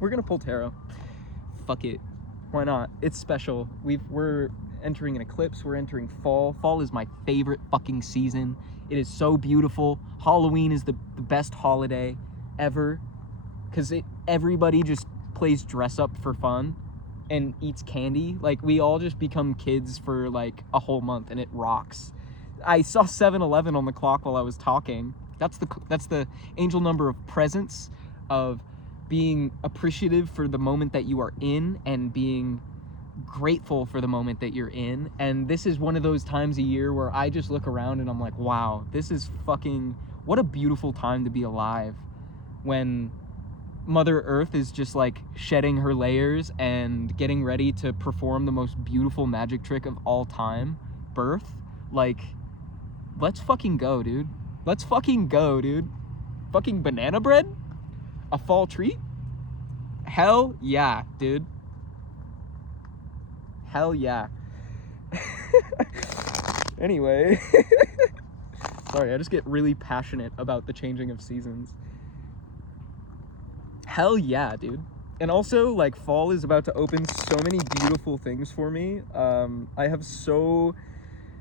We're gonna pull tarot. Fuck it. Why not? It's special. We're entering an eclipse. We're entering fall. Fall is my favorite fucking season. It is so beautiful. Halloween is the best holiday ever, because everybody just plays dress up for fun and eats candy. Like, we all just become kids for like a whole month, and it rocks. I saw 7-Eleven on the clock while I was talking. That's the angel number of presence, of being appreciative for the moment that you are in and being grateful for the moment that you're in. And this is one of those times a year where I just look around and I'm like, wow, this is fucking, what a beautiful time to be alive, when Mother Earth is just like shedding her layers and getting ready to perform the most beautiful magic trick of all time, birth. Like, let's fucking go, dude. Let's fucking go, dude. Fucking banana bread? A fall treat? Hell yeah, dude. Hell yeah. Anyway. Sorry, I just get really passionate about the changing of seasons. Hell yeah, dude. And also, like, fall is about to open so many beautiful things for me. I have so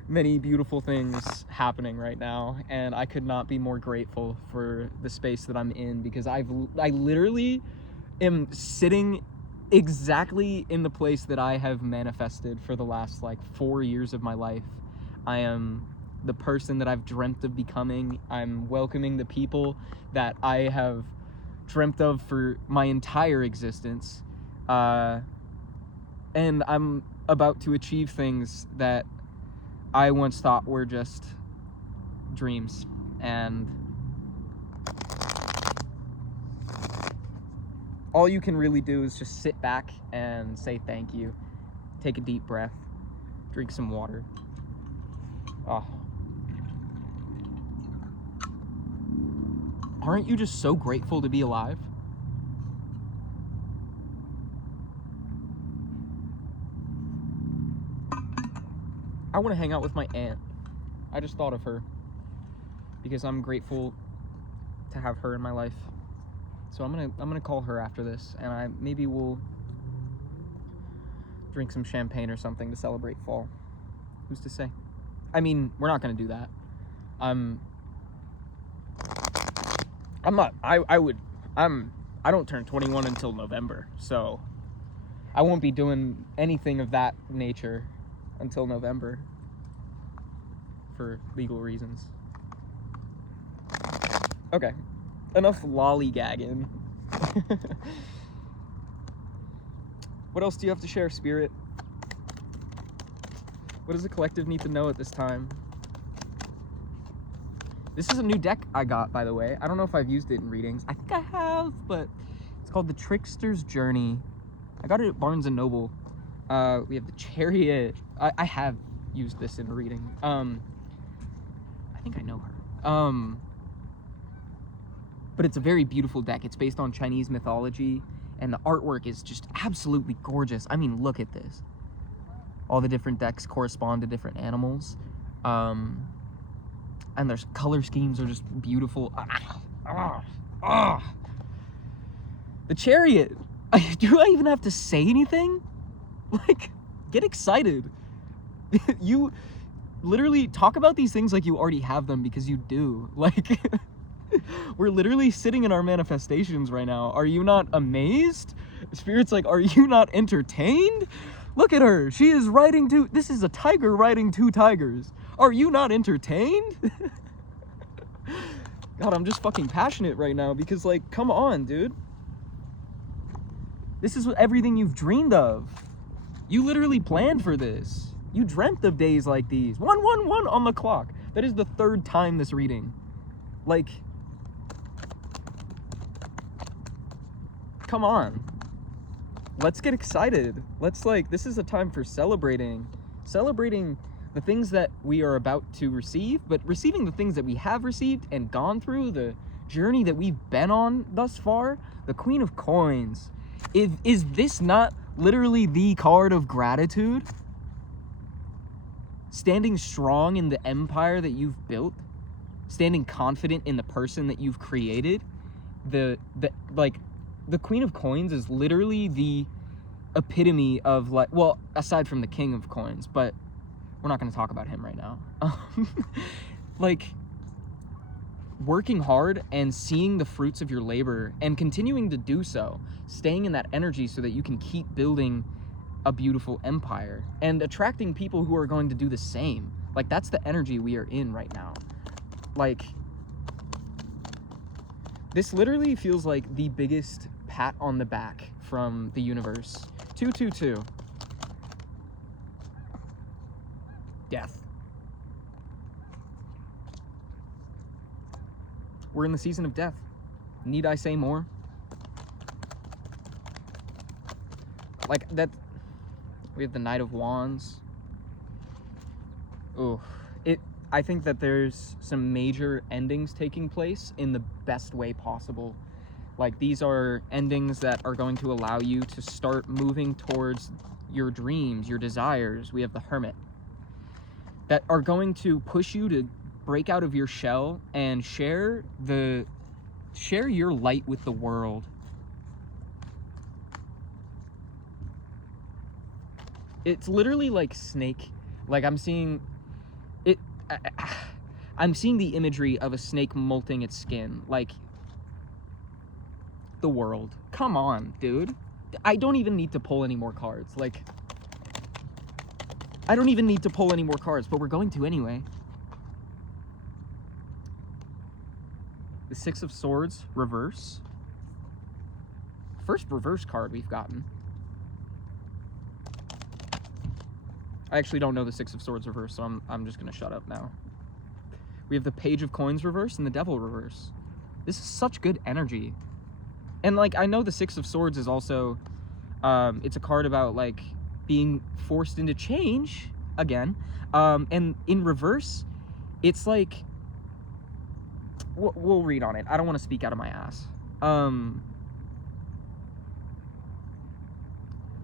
many beautiful things happening right now, and I could not be more grateful for the space that I'm in, because I literally am sitting exactly in the place that I have manifested for the last like 4 years of my life. I am the person that I've dreamt of becoming. I'm welcoming the people that I have dreamt of for my entire existence, and I'm about to achieve things that I once thought were just dreams. And all you can really do is just sit back and say thank you. Take a deep breath. Drink some water. Oh. Aren't you just so grateful to be alive? I want to hang out with my aunt. I just thought of her because I'm grateful to have her in my life. So I'm gonna call her after this, and maybe we'll drink some champagne or something to celebrate fall. Who's to say? I mean, we're not gonna do that. I don't turn 21 until November, so I won't be doing anything of that nature until November for legal reasons. Okay, enough lollygagging. What else do you have to share, Spirit? What does the collective need to know at this time? This is a new deck I got, by the way. I don't know if I've used it in readings. I think I have, but it's called the Trickster's Journey. I got it at Barnes & Noble. We have the Chariot. I have used this in a reading. I think I know her. But it's a very beautiful deck. It's based on Chinese mythology, and the artwork is just absolutely gorgeous. I mean, look at this. All the different decks correspond to different animals. And their color schemes are just beautiful. The Chariot. Do I even have to say anything? Like, get excited. You literally talk about these things like you already have them, because you do. Like, we're literally sitting in our manifestations right now. Are you not amazed? Spirit's like, are you not entertained? Look at her. She is riding two. This is a tiger riding two tigers. Are you not entertained? God, I'm just fucking passionate right now because, like, come on, dude. This is everything you've dreamed of. You literally planned for this. You dreamt of days like these. 111 on the clock. That is the third time this reading. Like, come on. Let's get excited. Let's, like, this is a time for celebrating the things that we are about to receive, but receiving the things that we have received and gone through, the journey that we've been on thus far. The Queen of Coins. Is this not literally the card of gratitude? Standing strong in the empire that you've built, standing confident in the person that you've created. The Queen of Coins is literally the epitome of, like, well, aside from the King of Coins, but we're not going to talk about him right now. Like, working hard and seeing the fruits of your labor and continuing to do so, staying in that energy so that you can keep building a beautiful empire and attracting people who are going to do the same. Like, that's the energy we are in right now. Like, this literally feels like the biggest pat on the back from the universe. 222. Death. We're in the season of death. Need I say more? Like, that. We have the Knight of Wands. Ooh. I think that there's some major endings taking place in the best way possible. Like, these are endings that are going to allow you to start moving towards your dreams, your desires. We have the Hermit. That are going to push you to break out of your shell and share your light with the world. It's literally like snake. Like, I'm seeing it. I'm seeing the imagery of a snake molting its skin. Like, the world. Come on, dude. I don't even need to pull any more cards. Like, I don't even need to pull any more cards, but we're going to anyway. The Six of Swords, reverse. First reverse card we've gotten. I actually don't know the Six of Swords reverse, so I'm just gonna shut up now. We have the Page of Coins reverse and the Devil reverse. This is such good energy. And, like, I know the Six of Swords is also, it's a card about, like, being forced into change again. And in reverse, it's like, we'll read on it. I don't want to speak out of my ass.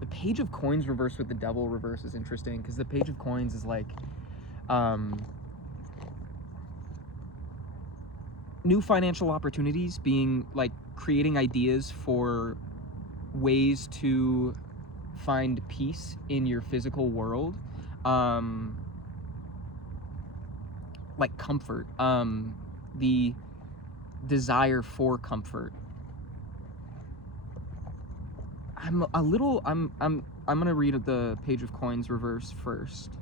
The Page of Coins reverse with the Devil reverse is interesting, because the Page of Coins is like, new financial opportunities, being, like, creating ideas for ways to find peace in your physical world. Like comfort, the desire for comfort. I'm gonna read the Page of Coins reverse first.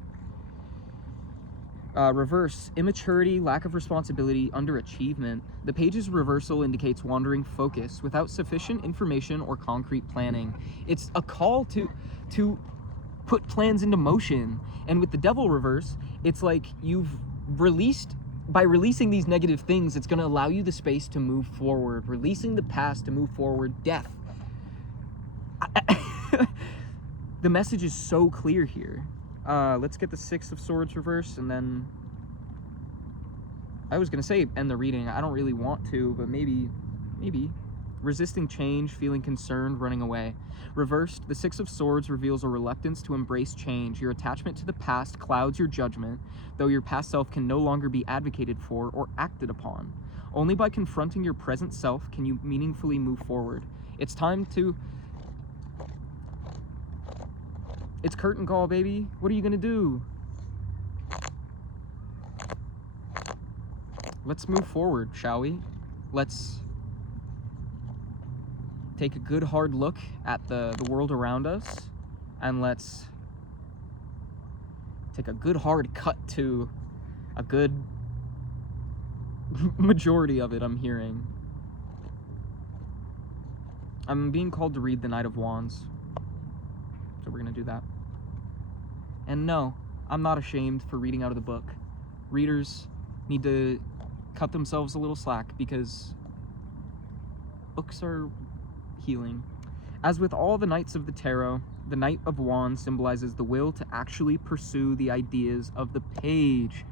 Reverse, immaturity, lack of responsibility, underachievement. The page's reversal indicates wandering focus without sufficient information or concrete planning. It's a call to put plans into motion. And with the devil reverse, it's like by releasing these negative things, it's going to allow you the space to move forward, releasing the past to move forward, death. The message is so clear here. Let's get the Six of Swords reverse, and then I was gonna say end the reading. I don't really want to, but maybe. Resisting change, feeling concerned, running away. Reversed, the Six of Swords reveals a reluctance to embrace change. Your attachment to the past clouds your judgment, though your past self can no longer be advocated for or acted upon. Only by confronting your present self can you meaningfully move forward. It's time to... It's curtain call, baby. What are you gonna do? Let's move forward, shall we? Let's take a good hard look at the world around us, and let's take a good hard cut to a good majority of it, I'm hearing. I'm being called to read the Knight of Wands, so we're gonna do that. And no, I'm not ashamed for reading out of the book. Readers need to cut themselves a little slack, because books are healing. As with all the Knights of the Tarot, the Knight of Wands symbolizes the will to actually pursue the ideas of the page.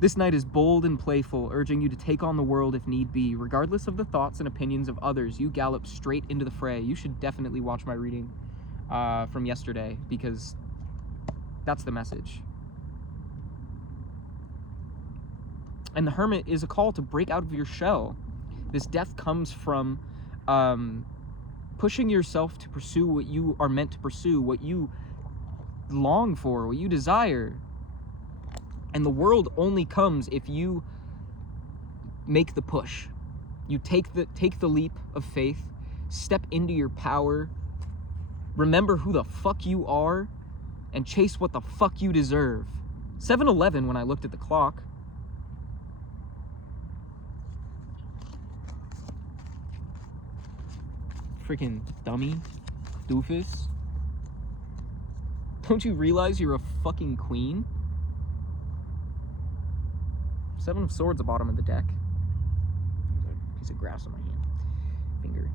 This knight is bold and playful, urging you to take on the world if need be. Regardless of the thoughts and opinions of others, you gallop straight into the fray. You should definitely watch my reading from yesterday, because that's the message. And the Hermit is a call to break out of your shell. This death comes from pushing yourself to pursue what you are meant to pursue, what you long for, what you desire. And the world only comes if you make the push. You take the leap of faith, step into your power, remember who the fuck you are, and chase what the fuck you deserve. 7:11 when I looked at the clock. Freaking dummy. Doofus. Don't you realize you're a fucking queen? Seven of Swords at the bottom of the deck. There's a piece of grass on my finger.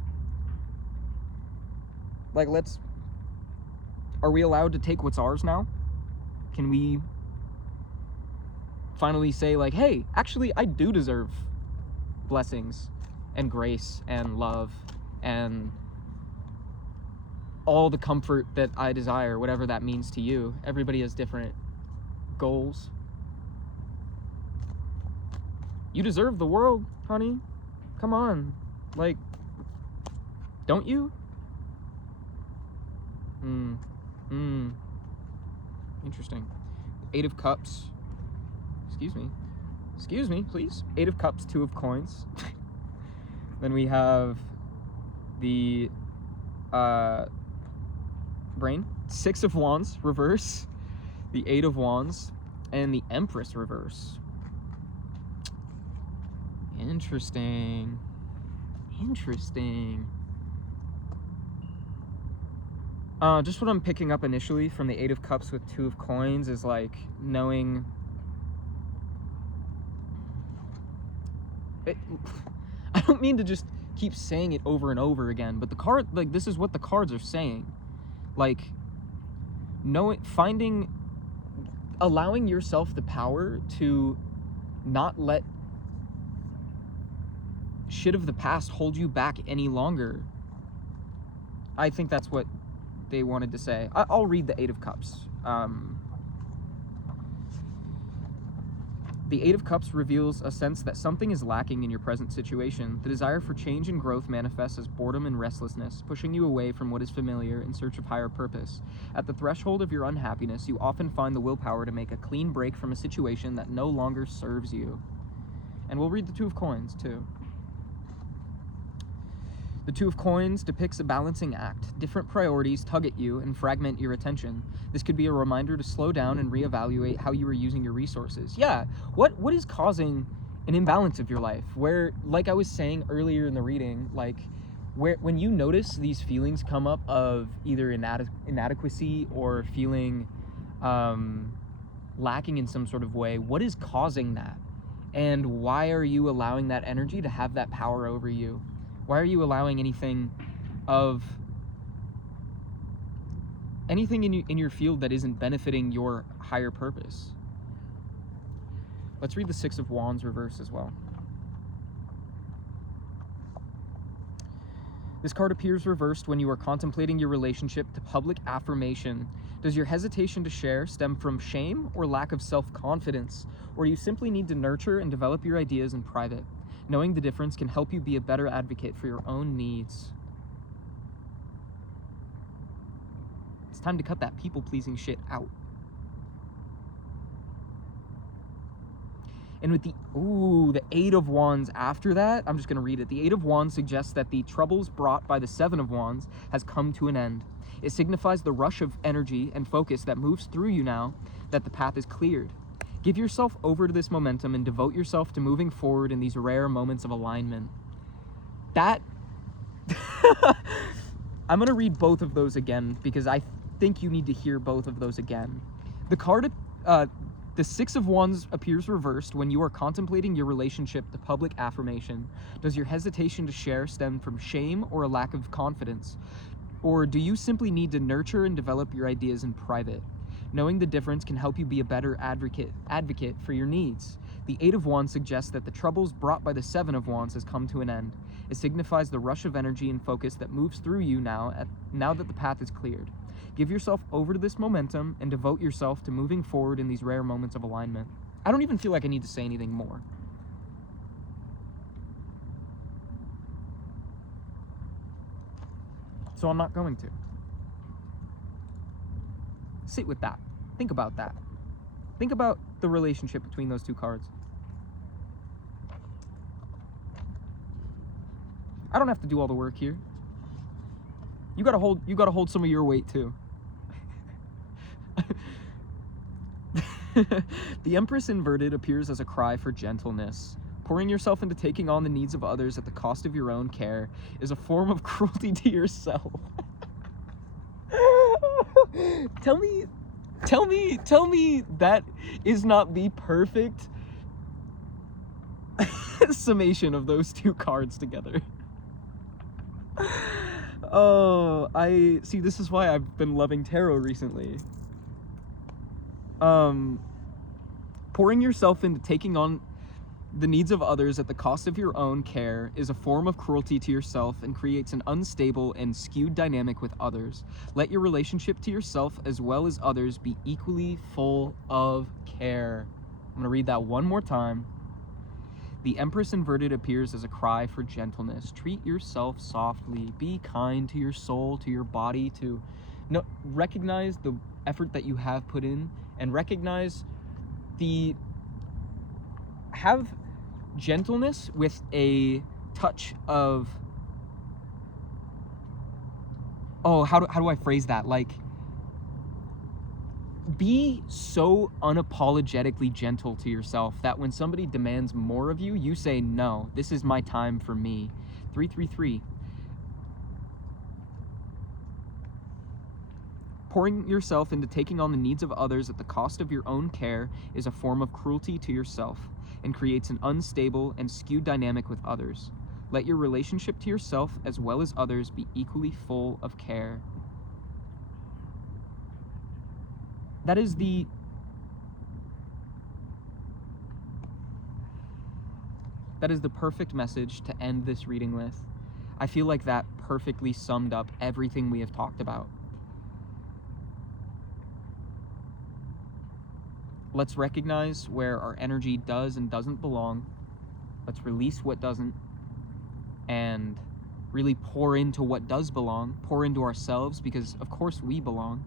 Like, are we allowed to take what's ours now? Can we finally say, like, hey, actually, I do deserve blessings and grace and love and all the comfort that I desire, whatever that means to you. Everybody has different goals. You deserve the world, honey. Come on. Like, don't you? Interesting. Eight of Cups. Excuse me, please. Eight of Cups, Two of Coins. Then we have the Brain. Six of Wands, reverse. The Eight of Wands. And the Empress, reverse. Interesting. Just what I'm picking up initially from the Eight of Cups with Two of Coins is, like, knowing... I don't mean to just keep saying it over and over again, but the card, like, this is what the cards are saying. Like, allowing yourself the power to not let shit of the past hold you back any longer. I think that's what they wanted to say. I'll read the Eight of Cups. The Eight of Cups reveals a sense that something is lacking in your present situation. The desire for change and growth manifests as boredom and restlessness, pushing you away from what is familiar in search of higher purpose. At the threshold of your unhappiness, you often find the willpower to make a clean break from a situation that no longer serves you. And we'll read the Two of Coins, too. The Two of Coins depicts a balancing act. Different priorities tug at you and fragment your attention. This could be a reminder to slow down and reevaluate how you are using your resources. Yeah, what is causing an imbalance of your life? Where, like I was saying earlier in the reading, like when you notice these feelings come up of either inadequacy or feeling lacking in some sort of way, what is causing that? And why are you allowing that energy to have that power over you? Why are you allowing anything in your field that isn't benefiting your higher purpose? Let's read the Six of Wands reverse as well. This card appears reversed when you are contemplating your relationship to public affirmation. Does your hesitation to share stem from shame or lack of self-confidence? Or you simply need to nurture and develop your ideas in private? Knowing the difference can help you be a better advocate for your own needs. It's time to cut that people-pleasing shit out. And with the Eight of Wands after that, I'm just going to read it. The Eight of Wands suggests that the troubles brought by the Seven of Wands has come to an end. It signifies the rush of energy and focus that moves through you now that the path is cleared. Give yourself over to this momentum and devote yourself to moving forward in these rare moments of alignment. That... I'm going to read both of those again because I think you need to hear both of those again. The Six of Wands appears reversed when you are contemplating your relationship to public affirmation. Does your hesitation to share stem from shame or a lack of confidence? Or do you simply need to nurture and develop your ideas in private? Knowing the difference can help you be a better advocate for your needs. The Eight of Wands suggests that the troubles brought by the Seven of Wands has come to an end. It signifies the rush of energy and focus that moves through you now that the path is cleared. Give yourself over to this momentum and devote yourself to moving forward in these rare moments of alignment. I don't even feel like I need to say anything more. So I'm not going to. Sit with that. Think about that. Think about the relationship between those two cards. I don't have to do all the work here. You gotta hold some of your weight too. The Empress inverted appears as a cry for gentleness. Pouring yourself into taking on the needs of others at the cost of your own care is a form of cruelty to yourself. Tell me that is not the perfect summation of those two cards together. Oh, I see, this is why I've been loving tarot recently. Pouring yourself into taking on the needs of others at the cost of your own care is a form of cruelty to yourself and creates an unstable and skewed dynamic with others. Let your relationship to yourself as well as others be equally full of care. I'm going to read that one more time. The Empress inverted appears as a cry for gentleness. Treat yourself softly. Be kind to your soul, to your body, recognize the effort that you have put in, and recognize have gentleness with a touch of, how do I phrase that? Like, be so unapologetically gentle to yourself that when somebody demands more of you, you say, no, this is my time for me. 333. Pouring yourself into taking on the needs of others at the cost of your own care is a form of cruelty to yourself and creates an unstable and skewed dynamic with others. Let your relationship to yourself as well as others be equally full of care. That is the perfect message to end this reading with. I feel like that perfectly summed up everything we have talked about. Let's recognize where our energy does and doesn't belong. Let's release what doesn't and really pour into what does belong. Pour into ourselves because, of course, we belong.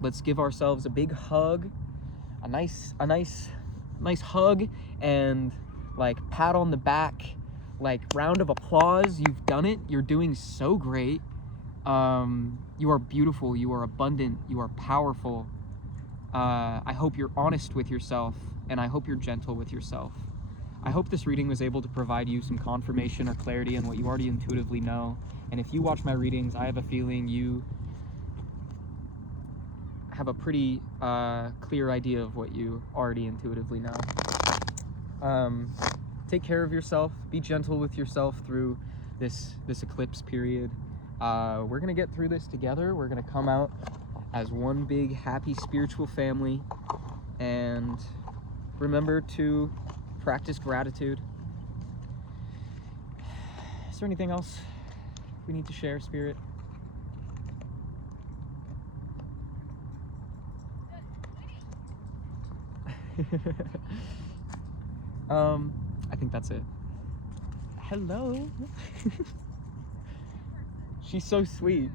Let's give ourselves a big hug, a nice hug, and like pat on the back, like, round of applause. You've done it. You're doing so great. You are beautiful. You are abundant. You are powerful. I hope you're honest with yourself, and I hope you're gentle with yourself. I hope this reading was able to provide you some confirmation or clarity on what you already intuitively know. And if you watch my readings, I have a feeling you have a pretty clear idea of what you already intuitively know. Take care of yourself. Be gentle with yourself through this eclipse period. We're gonna get through this together. We're gonna come out as one big happy spiritual family, and remember to practice gratitude. Is there anything else we need to share, Spirit? I think that's it. Hello. She's so sweet.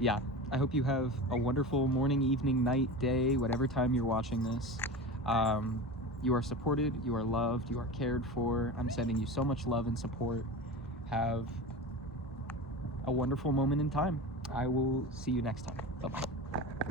Yeah, I hope you have a wonderful morning, evening, night, day, whatever time you're watching this. You are supported, you are loved, you are cared for. I'm sending you so much love and support. Have a wonderful moment in time. I will see you next time. Bye-bye.